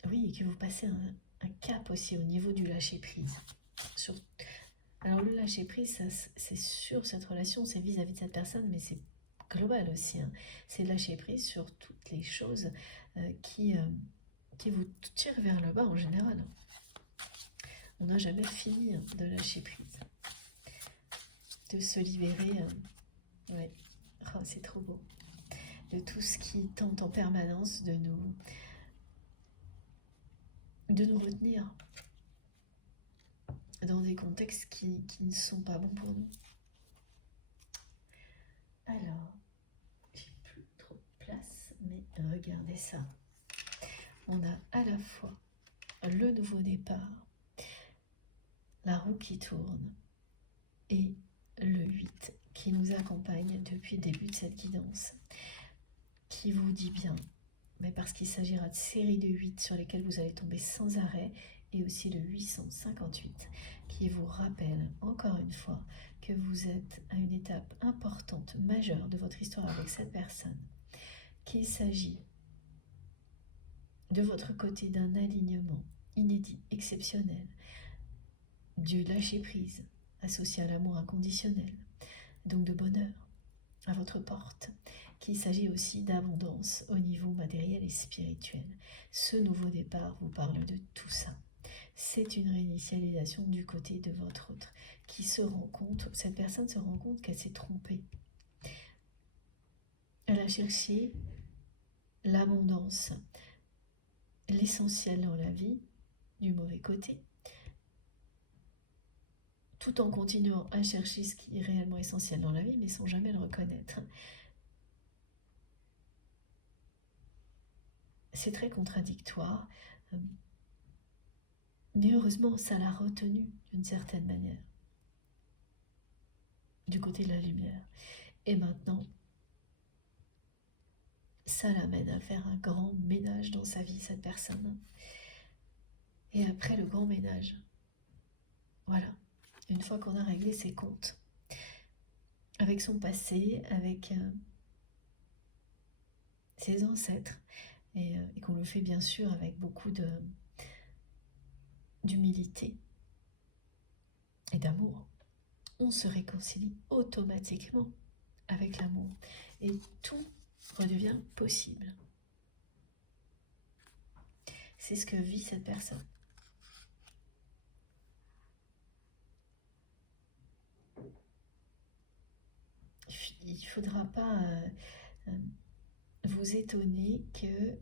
oui, que vous passez un cap aussi au niveau du lâcher-prise. Alors le lâcher-prise, c'est sur cette relation, c'est vis-à-vis de cette personne, mais c'est global aussi. Hein. C'est lâcher-prise sur toutes les choses qui vous tirent vers le bas en général. On n'a jamais fini de lâcher-prise, de se libérer. Ouais, oh, c'est trop beau. De tout ce qui tente en permanence de nous retenir dans des contextes qui ne sont pas bons pour nous. Alors, j'ai plus trop de place, mais regardez ça. On a à la fois le nouveau départ, la roue qui tourne et le 8 qui nous accompagne depuis le début de cette guidance, qui vous dit bien, mais parce qu'il s'agira de séries de 8 sur lesquelles vous allez tomber sans arrêt, et aussi le 858 qui vous rappelle encore une fois que vous êtes à une étape importante, majeure de votre histoire avec cette personne, qu'il s'agit de votre côté d'un alignement inédit, exceptionnel, du lâcher-prise associé à l'amour inconditionnel, donc de bonheur à votre porte, qu'il s'agit aussi d'abondance au niveau matériel et spirituel. Ce nouveau départ vous parle de tout ça. C'est une réinitialisation du côté de votre autre qui se rend compte, cette personne se rend compte qu'elle s'est trompée. Elle a cherché l'abondance, l'essentiel dans la vie, du mauvais côté, tout en continuant à chercher ce qui est réellement essentiel dans la vie, mais sans jamais le reconnaître. C'est très contradictoire, mais heureusement, ça l'a retenu d'une certaine manière, du côté de la lumière. Et maintenant, ça l'amène à faire un grand ménage dans sa vie, cette personne. Et après le grand ménage, voilà, une fois qu'on a réglé ses comptes, avec son passé, avec ses ancêtres, et qu'on le fait bien sûr avec beaucoup d'humilité et d'amour, on se réconcilie automatiquement avec l'amour. Et tout redevient possible. C'est ce que vit cette personne. Il ne faudra pas vous étonner que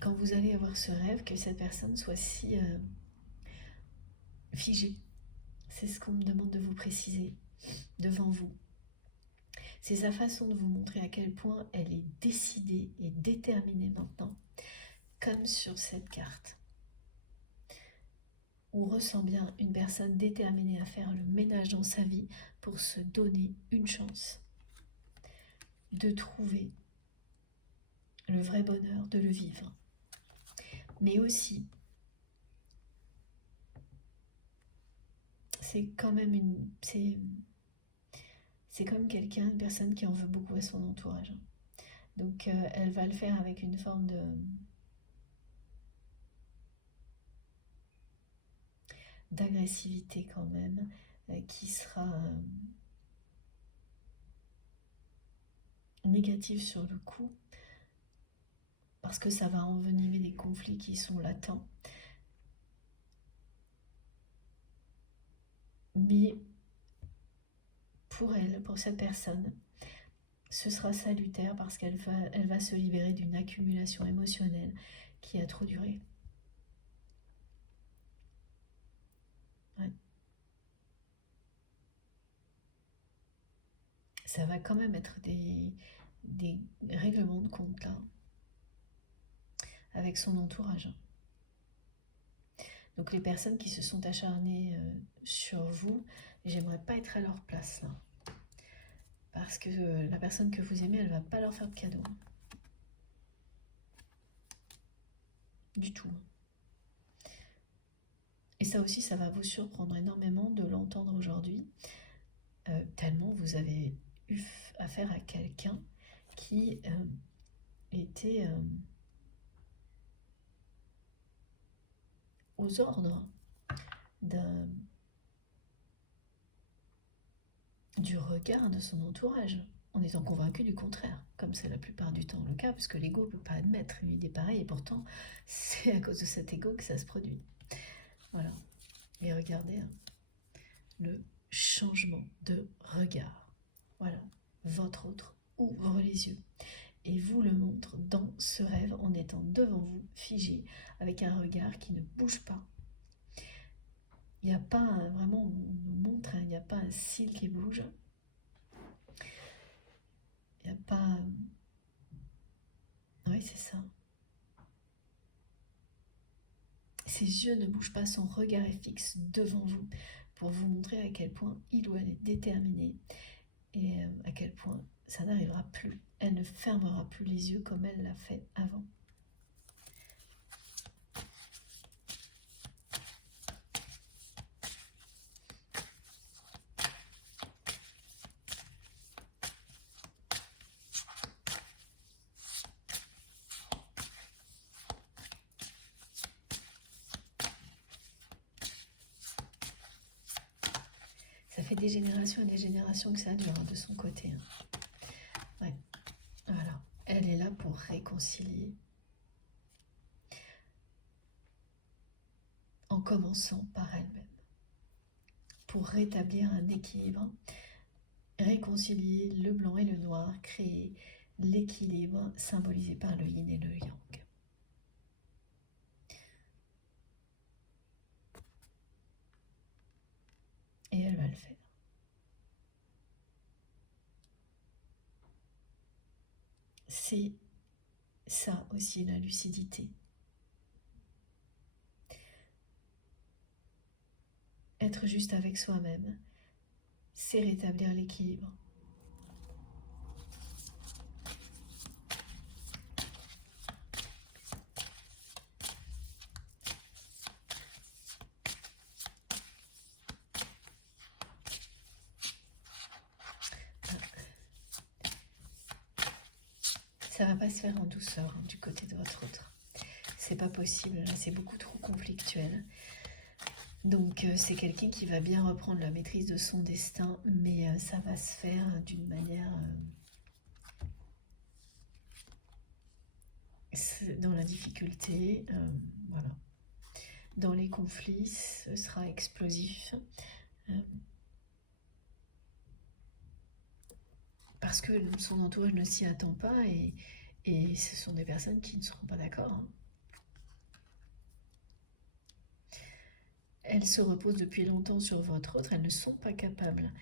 quand vous allez avoir ce rêve, que cette personne soit si figée. C'est ce qu'on me demande de vous préciser devant vous. C'est sa façon de vous montrer à quel point elle est décidée et déterminée maintenant, comme sur cette carte. On ressent bien une personne déterminée à faire le ménage dans sa vie pour se donner une chance de trouver le vrai bonheur, de le vivre. Mais aussi, c'est quand même c'est comme quelqu'un, une personne qui en veut beaucoup à son entourage. Donc elle va le faire avec une forme d'agressivité quand même, qui sera négative sur le coup, parce que ça va envenimer des conflits qui sont latents. Mais pour elle, pour cette personne, ce sera salutaire parce qu'elle va se libérer d'une accumulation émotionnelle qui a trop duré. Ouais. Ça va quand même être des règlements de compte là avec son entourage. Donc les personnes qui se sont acharnées sur vous, j'aimerais pas être à leur place là. Parce que la personne que vous aimez, elle va pas leur faire de cadeau. Du tout. Et ça aussi, ça va vous surprendre énormément de l'entendre aujourd'hui. Tellement vous avez eu affaire à quelqu'un qui était aux ordres du regard de son entourage, en étant convaincu du contraire, comme c'est la plupart du temps le cas, parce que l'ego ne peut pas admettre une idée pareille, et pourtant, c'est à cause de cet ego que ça se produit. Voilà. Et regardez hein, le changement de regard. Voilà. Votre autre ouvre les yeux et vous le montre dans ce rêve en étant devant vous, figé, avec un regard qui ne bouge pas. Il n'y a pas vraiment, on nous montre, il n'y a pas un cil qui bouge. Il n'y a pas... Oui, c'est ça. Ses yeux ne bougent pas, son regard est fixe devant vous pour vous montrer à quel point il ou elle est déterminé et à quel point ça n'arrivera plus. Elle ne fermera plus les yeux comme elle l'a fait avant. Ça fait des générations et des générations que ça dure de son côté. Ouais, voilà. Elle est là pour réconcilier. En commençant par elle-même. Pour rétablir un équilibre, réconcilier le blanc et le noir, créer l'équilibre symbolisé par le yin et le yang. Et elle va le faire. C'est ça aussi la lucidité. Être juste avec soi-même, c'est rétablir l'équilibre. Ça va pas se faire en douceur du côté de votre autre. C'est pas possible, là c'est beaucoup trop conflictuel. Donc c'est quelqu'un qui va bien reprendre la maîtrise de son destin, mais ça va se faire d'une manière dans la difficulté, voilà. Dans les conflits, ce sera explosif. Parce que son entourage ne s'y attend pas et ce sont des personnes qui ne seront pas d'accord. Hein. Elles se reposent depuis longtemps sur votre autre, elles ne sont pas capables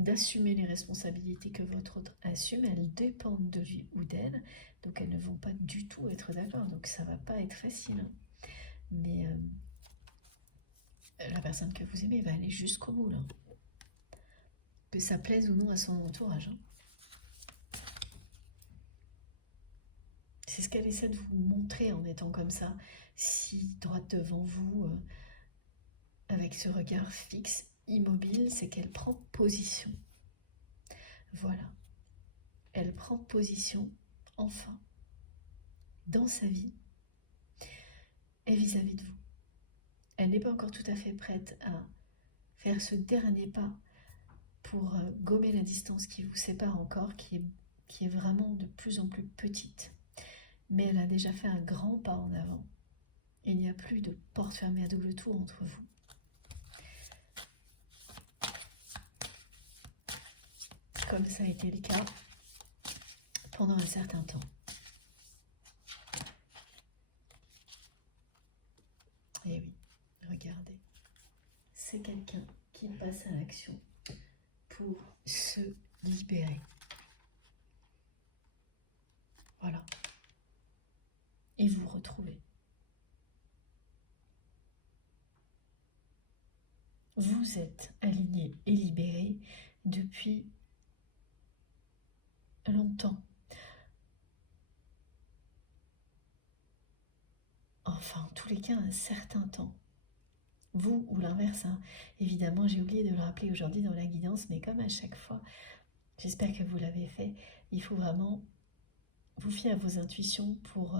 d'assumer les responsabilités que votre autre assume, elles dépendent de lui ou d'elle, donc elles ne vont pas du tout être d'accord, donc ça va pas être facile. Hein. Mais la personne que vous aimez va aller jusqu'au bout, là. Que ça plaise ou non à son entourage. Hein. C'est ce qu'elle essaie de vous montrer en étant comme ça, si droite devant vous, avec ce regard fixe, immobile, c'est qu'elle prend position. Voilà. Elle prend position, enfin, dans sa vie et vis-à-vis de vous. Elle n'est pas encore tout à fait prête à faire ce dernier pas pour gommer la distance qui vous sépare encore, qui est vraiment de plus en plus petite. Mais elle a déjà fait un grand pas en avant. Il n'y a plus de porte fermée à double tour entre vous. Comme ça a été le cas pendant un certain temps. Et oui, regardez, c'est quelqu'un qui passe à l'action pour se libérer. Voilà. Et vous retrouvez. Vous êtes aligné et libéré depuis longtemps. Enfin, en tous les cas, un certain temps. Vous ou l'inverse, hein. Évidemment, j'ai oublié de le rappeler aujourd'hui dans la guidance, mais comme à chaque fois, j'espère que vous l'avez fait, il faut vraiment vous fier à vos intuitions pour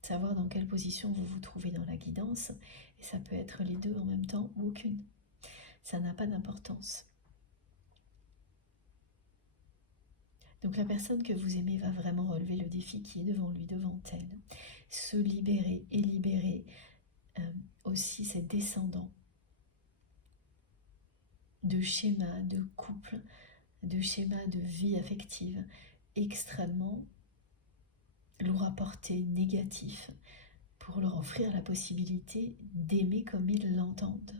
savoir dans quelle position vous vous trouvez dans la guidance. Et ça peut être les deux en même temps ou aucune. Ça n'a pas d'importance. Donc la personne que vous aimez va vraiment relever le défi qui est devant lui, devant elle. Se libérer et libérer aussi ses descendants de schémas de couple, de schémas de vie affective extrêmement lourd à porter, négatifs, pour leur offrir la possibilité d'aimer comme ils l'entendent.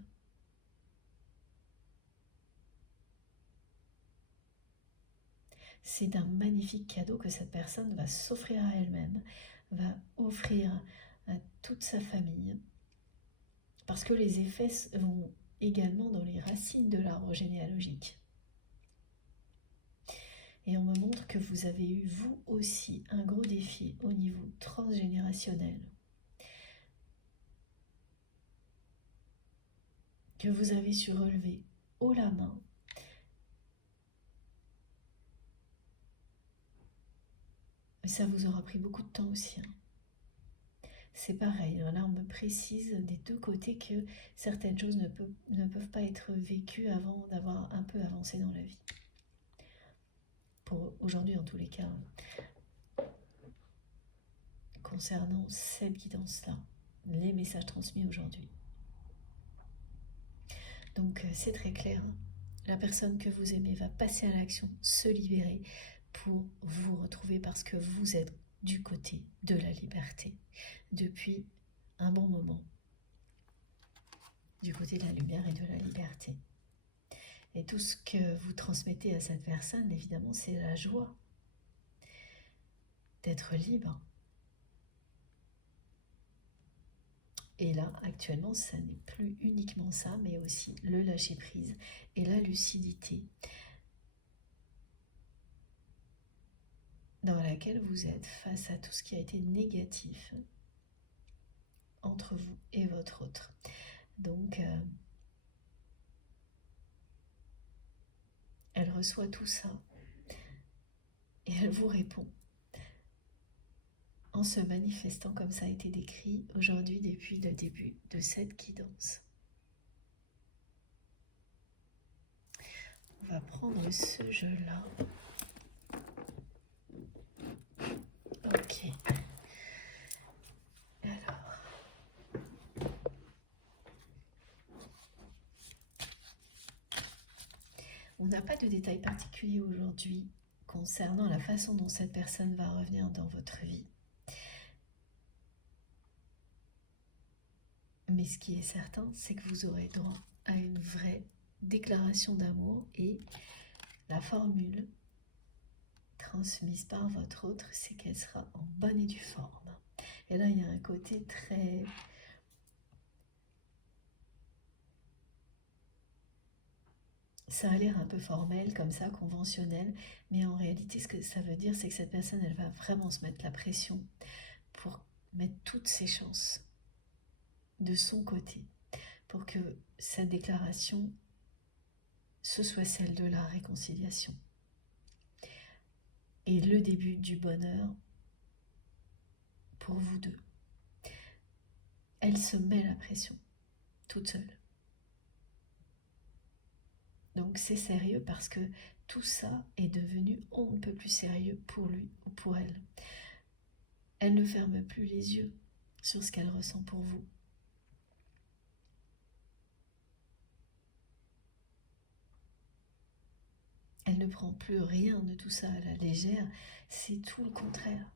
C'est un magnifique cadeau que cette personne va s'offrir à elle-même, va offrir à toute sa famille, parce que les effets vont également dans les racines de l'arbre généalogique. Et on me montre que vous avez eu, vous aussi, un gros défi au niveau transgénérationnel, que vous avez su relever haut la main. Mais ça vous aura pris beaucoup de temps aussi. C'est pareil, hein, là on me précise des deux côtés que certaines choses ne peuvent pas être vécues avant d'avoir un peu avancé dans la vie. Pour aujourd'hui en tous les cas, concernant cette guidance-là, les messages transmis aujourd'hui. Donc c'est très clair, hein. La personne que vous aimez va passer à l'action, se libérer pour vous retrouver parce que vous êtes du côté de la liberté depuis un bon moment, du côté de la lumière et de la liberté. Et tout ce que vous transmettez à cette personne, évidemment, c'est la joie d'être libre. Et là, actuellement, ça n'est plus uniquement ça, mais aussi le lâcher-prise et la lucidité dans laquelle vous êtes face à tout ce qui a été négatif entre vous et votre autre. Donc, elle reçoit tout ça et elle vous répond en se manifestant comme ça a été décrit aujourd'hui depuis le début de cette guidance. On va prendre ce jeu-là. Ok. Alors. On n'a pas de détails particuliers aujourd'hui concernant la façon dont cette personne va revenir dans votre vie. Mais ce qui est certain, c'est que vous aurez droit à une vraie déclaration d'amour et la formule transmise par votre autre, c'est qu'elle sera en bonne et due forme. Et là, il y a un côté très... Ça a l'air un peu formel, comme ça, conventionnel, mais en réalité, ce que ça veut dire, c'est que cette personne, elle va vraiment se mettre la pression pour mettre toutes ses chances de son côté, pour que cette déclaration, ce soit celle de la réconciliation. Et le début du bonheur pour vous deux. Elle se met la pression, toute seule. Donc c'est sérieux parce que tout ça est devenu on ne peut plus sérieux pour lui ou pour elle. Elle ne ferme plus les yeux sur ce qu'elle ressent pour vous. Elle ne prend plus rien de tout ça à la légère, c'est tout le contraire.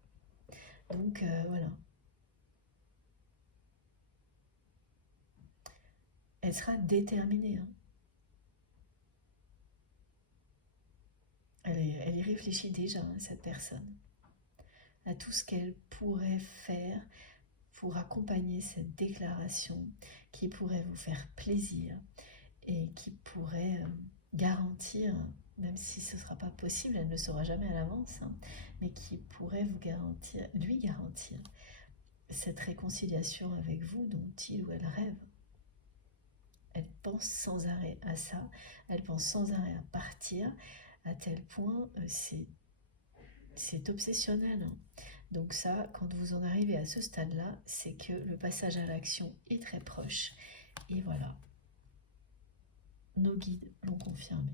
Donc voilà. Elle sera déterminée. Elle y réfléchit déjà, hein, cette personne, à tout ce qu'elle pourrait faire pour accompagner cette déclaration qui pourrait vous faire plaisir et qui pourrait garantir, même si ce ne sera pas possible, elle ne le saura jamais à l'avance, hein, mais qui pourrait vous garantir, lui garantir cette réconciliation avec vous dont il ou elle rêve. Elle pense sans arrêt à ça, elle pense sans arrêt à partir, à tel point c'est obsessionnel, hein. Donc ça, quand vous en arrivez à ce stade-là, c'est que le passage à l'action est très proche. Et voilà, nos guides l'ont confirmé.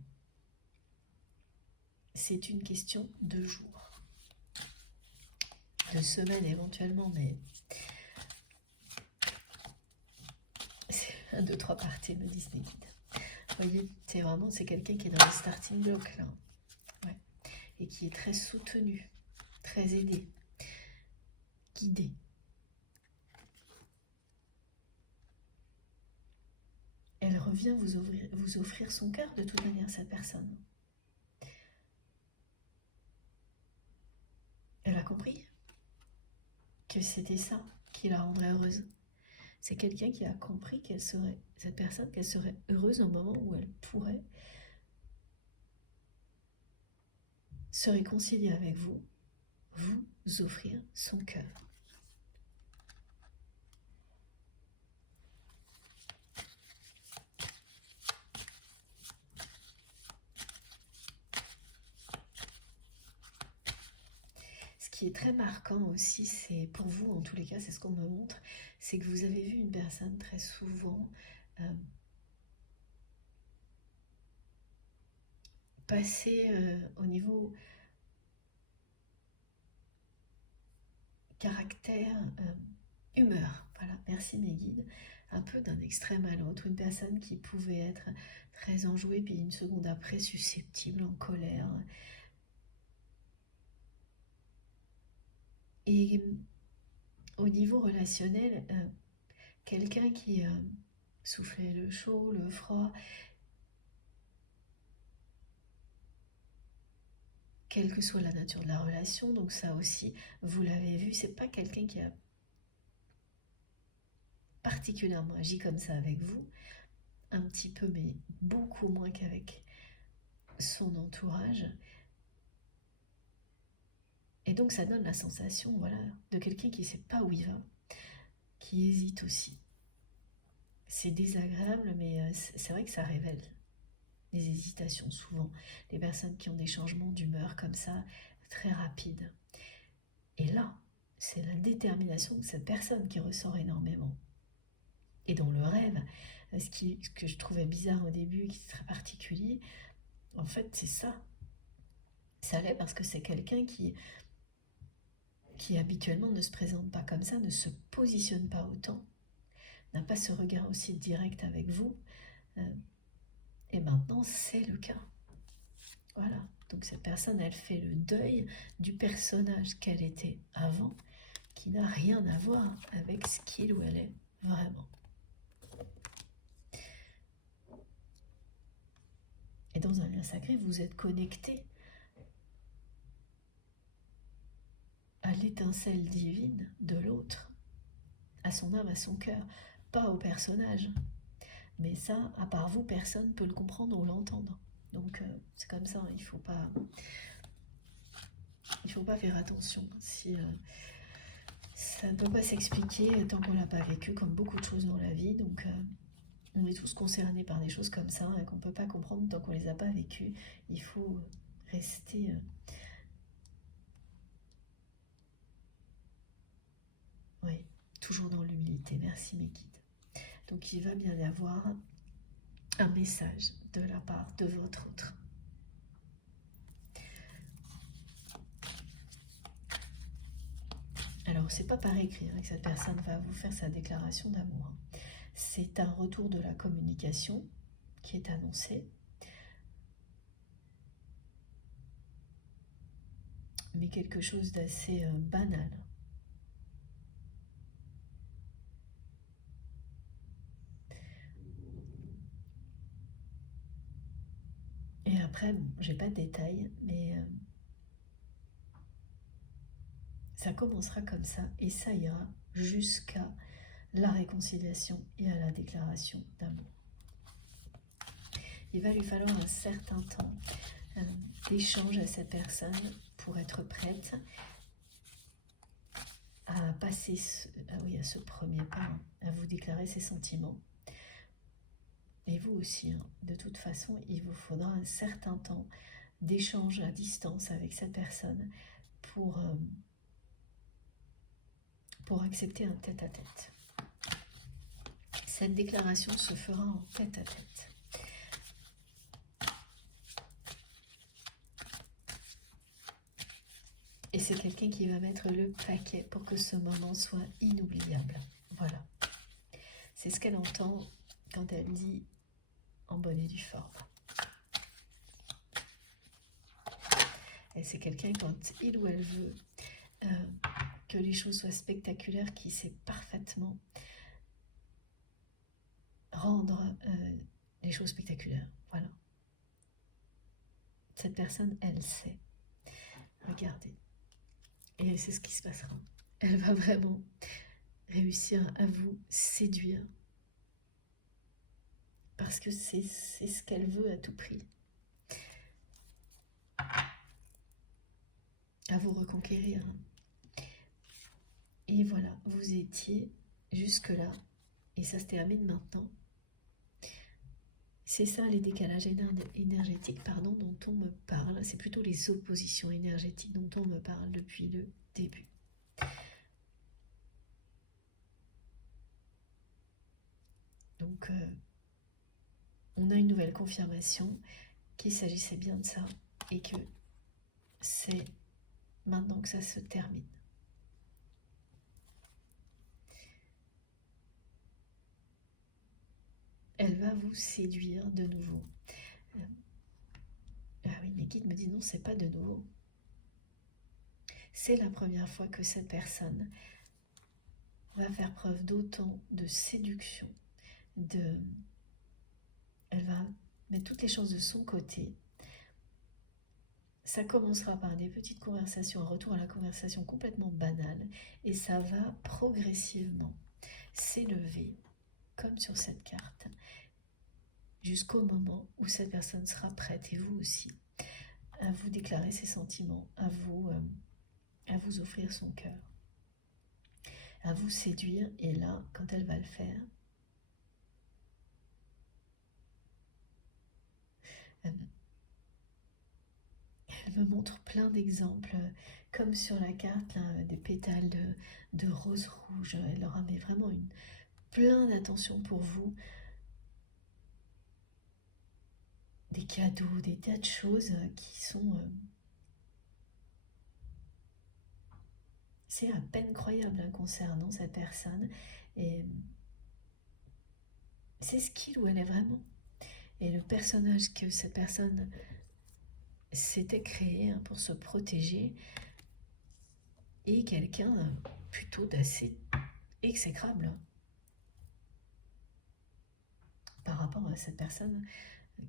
C'est une question de jours, de semaines éventuellement, mais c'est 1, 2, 3 parties, me disent les guides. Vous voyez, c'est quelqu'un qui est dans le starting block là, ouais, et qui est très soutenu, très aidé, guidé. Elle revient vous offrir son cœur de toute manière, cette personne. Elle a compris que c'était ça qui la rendrait heureuse. C'est quelqu'un qui a compris cette personne, qu'elle serait heureuse au moment où elle pourrait se réconcilier avec vous, vous offrir son cœur. Ce qui est très marquant aussi, c'est pour vous, en tous les cas, c'est ce qu'on me montre, c'est que vous avez vu une personne très souvent passer au niveau caractère, humeur. Voilà, merci mes guides. Un peu d'un extrême à l'autre. Une personne qui pouvait être très enjouée, puis une seconde après susceptible, en colère. Et au niveau relationnel, quelqu'un qui soufflait le chaud, le froid, quelle que soit la nature de la relation, donc ça aussi, vous l'avez vu, c'est pas quelqu'un qui a particulièrement agi comme ça avec vous, un petit peu, mais beaucoup moins qu'avec son entourage. Et donc ça donne la sensation, voilà, de quelqu'un qui ne sait pas où il va, qui hésite aussi. C'est désagréable, mais c'est vrai que ça révèle des hésitations souvent. Les personnes qui ont des changements d'humeur comme ça, très rapides. Et là, c'est la détermination de cette personne qui ressort énormément. Et dans le rêve, ce que je trouvais bizarre au début, qui est très particulier, en fait, c'est ça. Ça l'est parce que c'est quelqu'un qui habituellement ne se présente pas comme ça, ne se positionne pas autant, n'a pas ce regard aussi direct avec vous. Et maintenant, c'est le cas. Voilà. Donc cette personne, elle fait le deuil du personnage qu'elle était avant, qui n'a rien à voir avec ce qu'il ou elle est vraiment. Et dans un lien sacré, vous êtes connecté à l'étincelle divine de l'autre, à son âme, à son cœur, pas au personnage. Mais ça, à part vous, personne ne peut le comprendre ou l'entendre. Donc c'est comme ça, il faut pas faire attention. Si ça ne peut pas s'expliquer tant qu'on l'a pas vécu, comme beaucoup de choses dans la vie. Donc on est tous concernés par des choses comme ça et qu'on ne peut pas comprendre tant qu'on les a pas vécues. Il faut rester oui, toujours dans l'humilité. Merci mes guides. Donc il va bien y avoir un message de la part de votre autre. Alors c'est pas par écrit que cette personne va vous faire sa déclaration d'amour. C'est un retour de la communication qui est annoncé, mais quelque chose d'assez banal. Et Après, bon, j'ai pas de détails, mais ça commencera comme ça et ça ira jusqu'à la réconciliation et à la déclaration d'amour. Il va lui falloir un certain temps d'échange à cette personne pour être prête à passer à ce premier pas, hein, à vous déclarer ses sentiments. Et vous aussi, hein, de toute façon, il vous faudra un certain temps d'échange à distance avec cette personne pour accepter un tête-à-tête. Cette déclaration se fera en tête-à-tête. Et c'est quelqu'un qui va mettre le paquet pour que ce moment soit inoubliable. Voilà. C'est ce qu'elle entend quand elle dit en bonne et due forme. Et c'est quelqu'un, quand il ou elle veut que les choses soient spectaculaires, qui sait parfaitement rendre les choses spectaculaires. Voilà. Cette personne, elle sait. Regardez. Et c'est ce qui se passera. Elle va vraiment réussir à vous séduire. Parce que c'est ce qu'elle veut à tout prix. À vous reconquérir. Et voilà, vous étiez jusque-là. Et ça se termine maintenant. C'est ça les décalages énergétiques dont on me parle. C'est plutôt les oppositions énergétiques dont on me parle depuis le début. Donc, on a une nouvelle confirmation qu'il s'agissait bien de ça et que c'est maintenant que ça se termine. Elle va vous séduire de nouveau. Ah oui, mes guides me disent non, c'est pas de nouveau. C'est la première fois que cette personne va faire preuve d'autant de séduction, elle va mettre toutes les chances de son côté. Ça commencera par des petites conversations, un retour à la conversation complètement banale, et ça va progressivement s'élever, comme sur cette carte, jusqu'au moment où cette personne sera prête, et vous aussi, à vous déclarer ses sentiments, à vous offrir son cœur, à vous séduire. Et là, quand elle va le faire, elle me montre plein d'exemples, comme sur la carte, là, des pétales de rose rouge. Elle aura mis vraiment plein d'attention pour vous, des cadeaux, des tas de choses qui sont... c'est à peine croyable concernant cette personne. Et c'est ce qu'il ou elle est vraiment. Et le personnage que cette personne s'était créé pour se protéger est quelqu'un plutôt d'assez exécrable par rapport à cette personne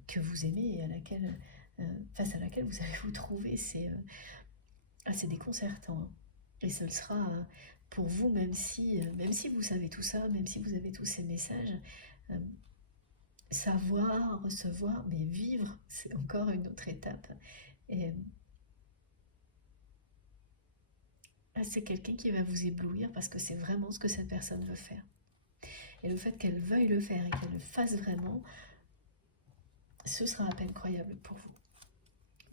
que vous aimez et face à laquelle vous allez vous trouver. C'est assez déconcertant. Et ce le sera pour vous, même si vous savez tout ça, même si vous avez tous ces messages. Savoir, recevoir, mais vivre, c'est encore une autre étape. Et c'est quelqu'un qui va vous éblouir parce que c'est vraiment ce que cette personne veut faire. Et le fait qu'elle veuille le faire et qu'elle le fasse vraiment, ce sera à peine croyable pour vous.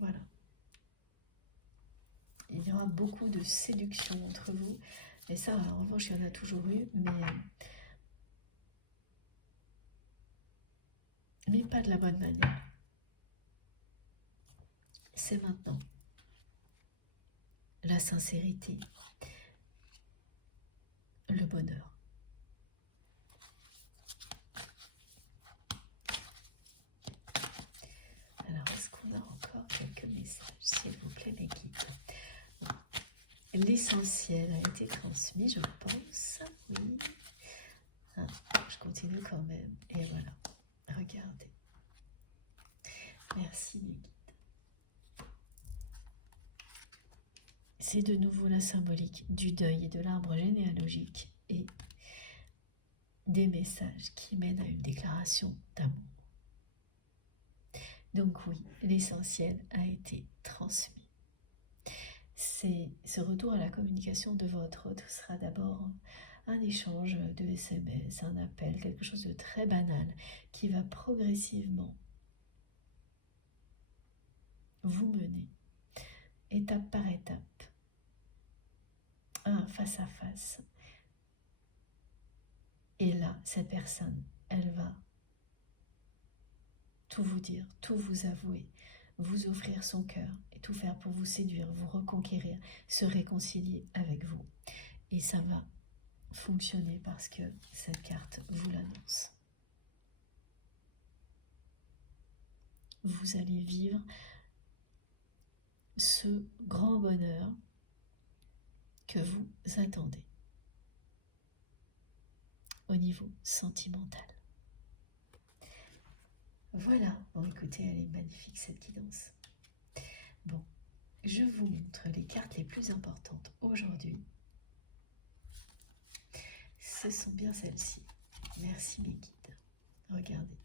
Voilà. Il y aura beaucoup de séduction entre vous. Et ça, en revanche, il y en a toujours eu, mais pas de la bonne manière. C'est maintenant. La sincérité, le bonheur. Alors, est-ce qu'on a encore quelques messages, s'il vous plaît, mes guides? L'essentiel a été transmis, je pense. Oui. Ah, je continue quand même. Et voilà. Regardez. Merci, les guides. c'est de nouveau la symbolique du deuil et de l'arbre généalogique et des messages qui mènent à une déclaration d'amour. Donc oui, l'essentiel a été transmis. Ce retour à la communication de votre hôte sera d'abord un échange de SMS, un appel, quelque chose de très banal qui va progressivement vous mener étape par étape à un face à face. Et là, cette personne, elle va tout vous dire, tout vous avouer, vous offrir son cœur et tout faire pour vous séduire, vous reconquérir, se réconcilier avec vous. Et ça va fonctionner parce que cette carte vous l'annonce. Vous allez vivre ce grand bonheur que vous attendez au niveau sentimental. Voilà, bon écoutez, elle est magnifique cette guidance. Bon, je vous montre les cartes les plus importantes aujourd'hui. Ce sont bien celles-ci. Merci mes guides. Regardez.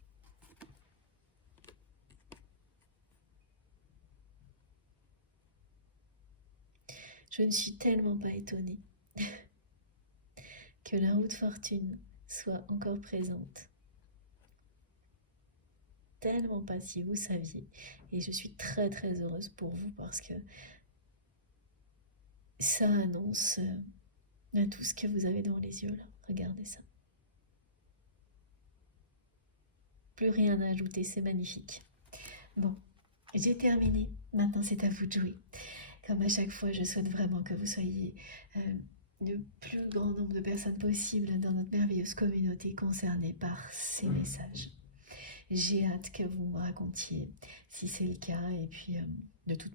Je ne suis tellement pas étonnée que la roue de fortune soit encore présente. Tellement pas, si vous saviez. Et je suis très très heureuse pour vous parce que ça annonce tout ce que vous avez dans les yeux là. Regardez ça. Plus rien à ajouter, c'est magnifique. Bon, j'ai terminé. Maintenant, c'est à vous de jouer. Comme à chaque fois, je souhaite vraiment que vous soyez le plus grand nombre de personnes possible dans notre merveilleuse communauté concernée par ces messages. J'ai hâte que vous me racontiez si c'est le cas et puis de toute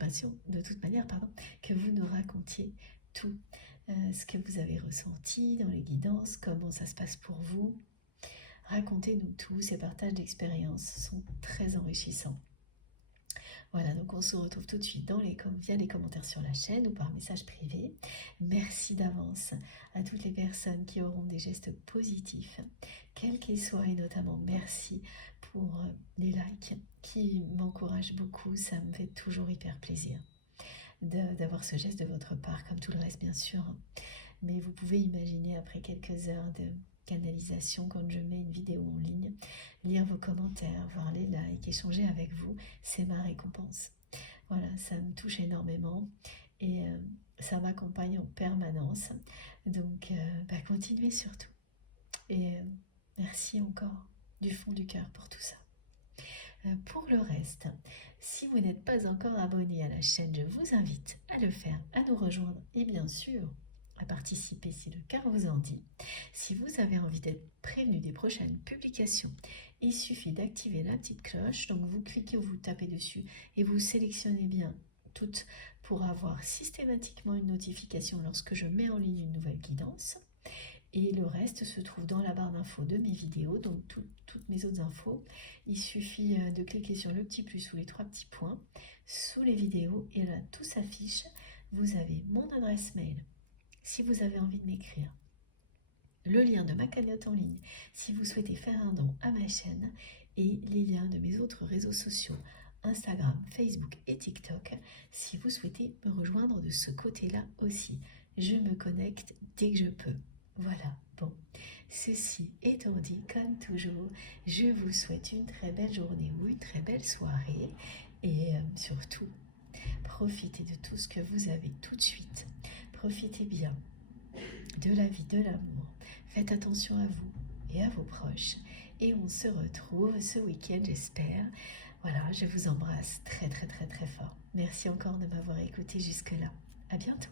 manière, que vous nous racontiez tout ce que vous avez ressenti dans les guidances, comment ça se passe pour vous. Racontez-nous tout, ces partages d'expériences sont très enrichissants. Voilà, donc on se retrouve tout de suite via les commentaires sur la chaîne ou par message privé. Merci d'avance à toutes les personnes qui auront des gestes positifs, quels qu'ils soient, et notamment merci pour les likes qui m'encouragent beaucoup. Ça me fait toujours hyper plaisir d'avoir ce geste de votre part, comme tout le reste bien sûr. Mais vous pouvez imaginer, après quelques heures de canalisation, quand je mets une vidéo en ligne, lire vos commentaires, voir les likes, échanger avec vous, c'est ma récompense. Voilà, ça me touche énormément et ça m'accompagne en permanence. Donc, continuez surtout. Et merci encore du fond du cœur pour tout ça. Pour le reste, si vous n'êtes pas encore abonné à la chaîne, je vous invite à le faire, à nous rejoindre et bien sûr à participer si le cœur vous en dit. Si vous avez envie d'être prévenu des prochaines publications, il suffit d'activer la petite cloche. Donc vous cliquez ou vous tapez dessus et vous sélectionnez bien toutes pour avoir systématiquement une notification lorsque je mets en ligne une nouvelle guidance. Et le reste se trouve dans la barre d'infos de mes vidéos, donc toutes mes autres infos. Il suffit de cliquer sur le petit plus ou les 3 petits points sous les vidéos et là tout s'affiche. Vous avez mon adresse mail si vous avez envie de m'écrire, le lien de ma cagnotte en ligne si vous souhaitez faire un don à ma chaîne et les liens de mes autres réseaux sociaux, Instagram, Facebook et TikTok si vous souhaitez me rejoindre de ce côté-là aussi. Je me connecte dès que je peux. Voilà, bon, ceci étant dit, comme toujours, je vous souhaite une très belle journée ou une très belle soirée et surtout, profitez de tout ce que vous avez tout de suite. Profitez bien de la vie, de l'amour. Faites attention à vous et à vos proches. Et on se retrouve ce week-end, j'espère. Voilà, je vous embrasse très très très très fort. Merci encore de m'avoir écouté jusque-là. À bientôt.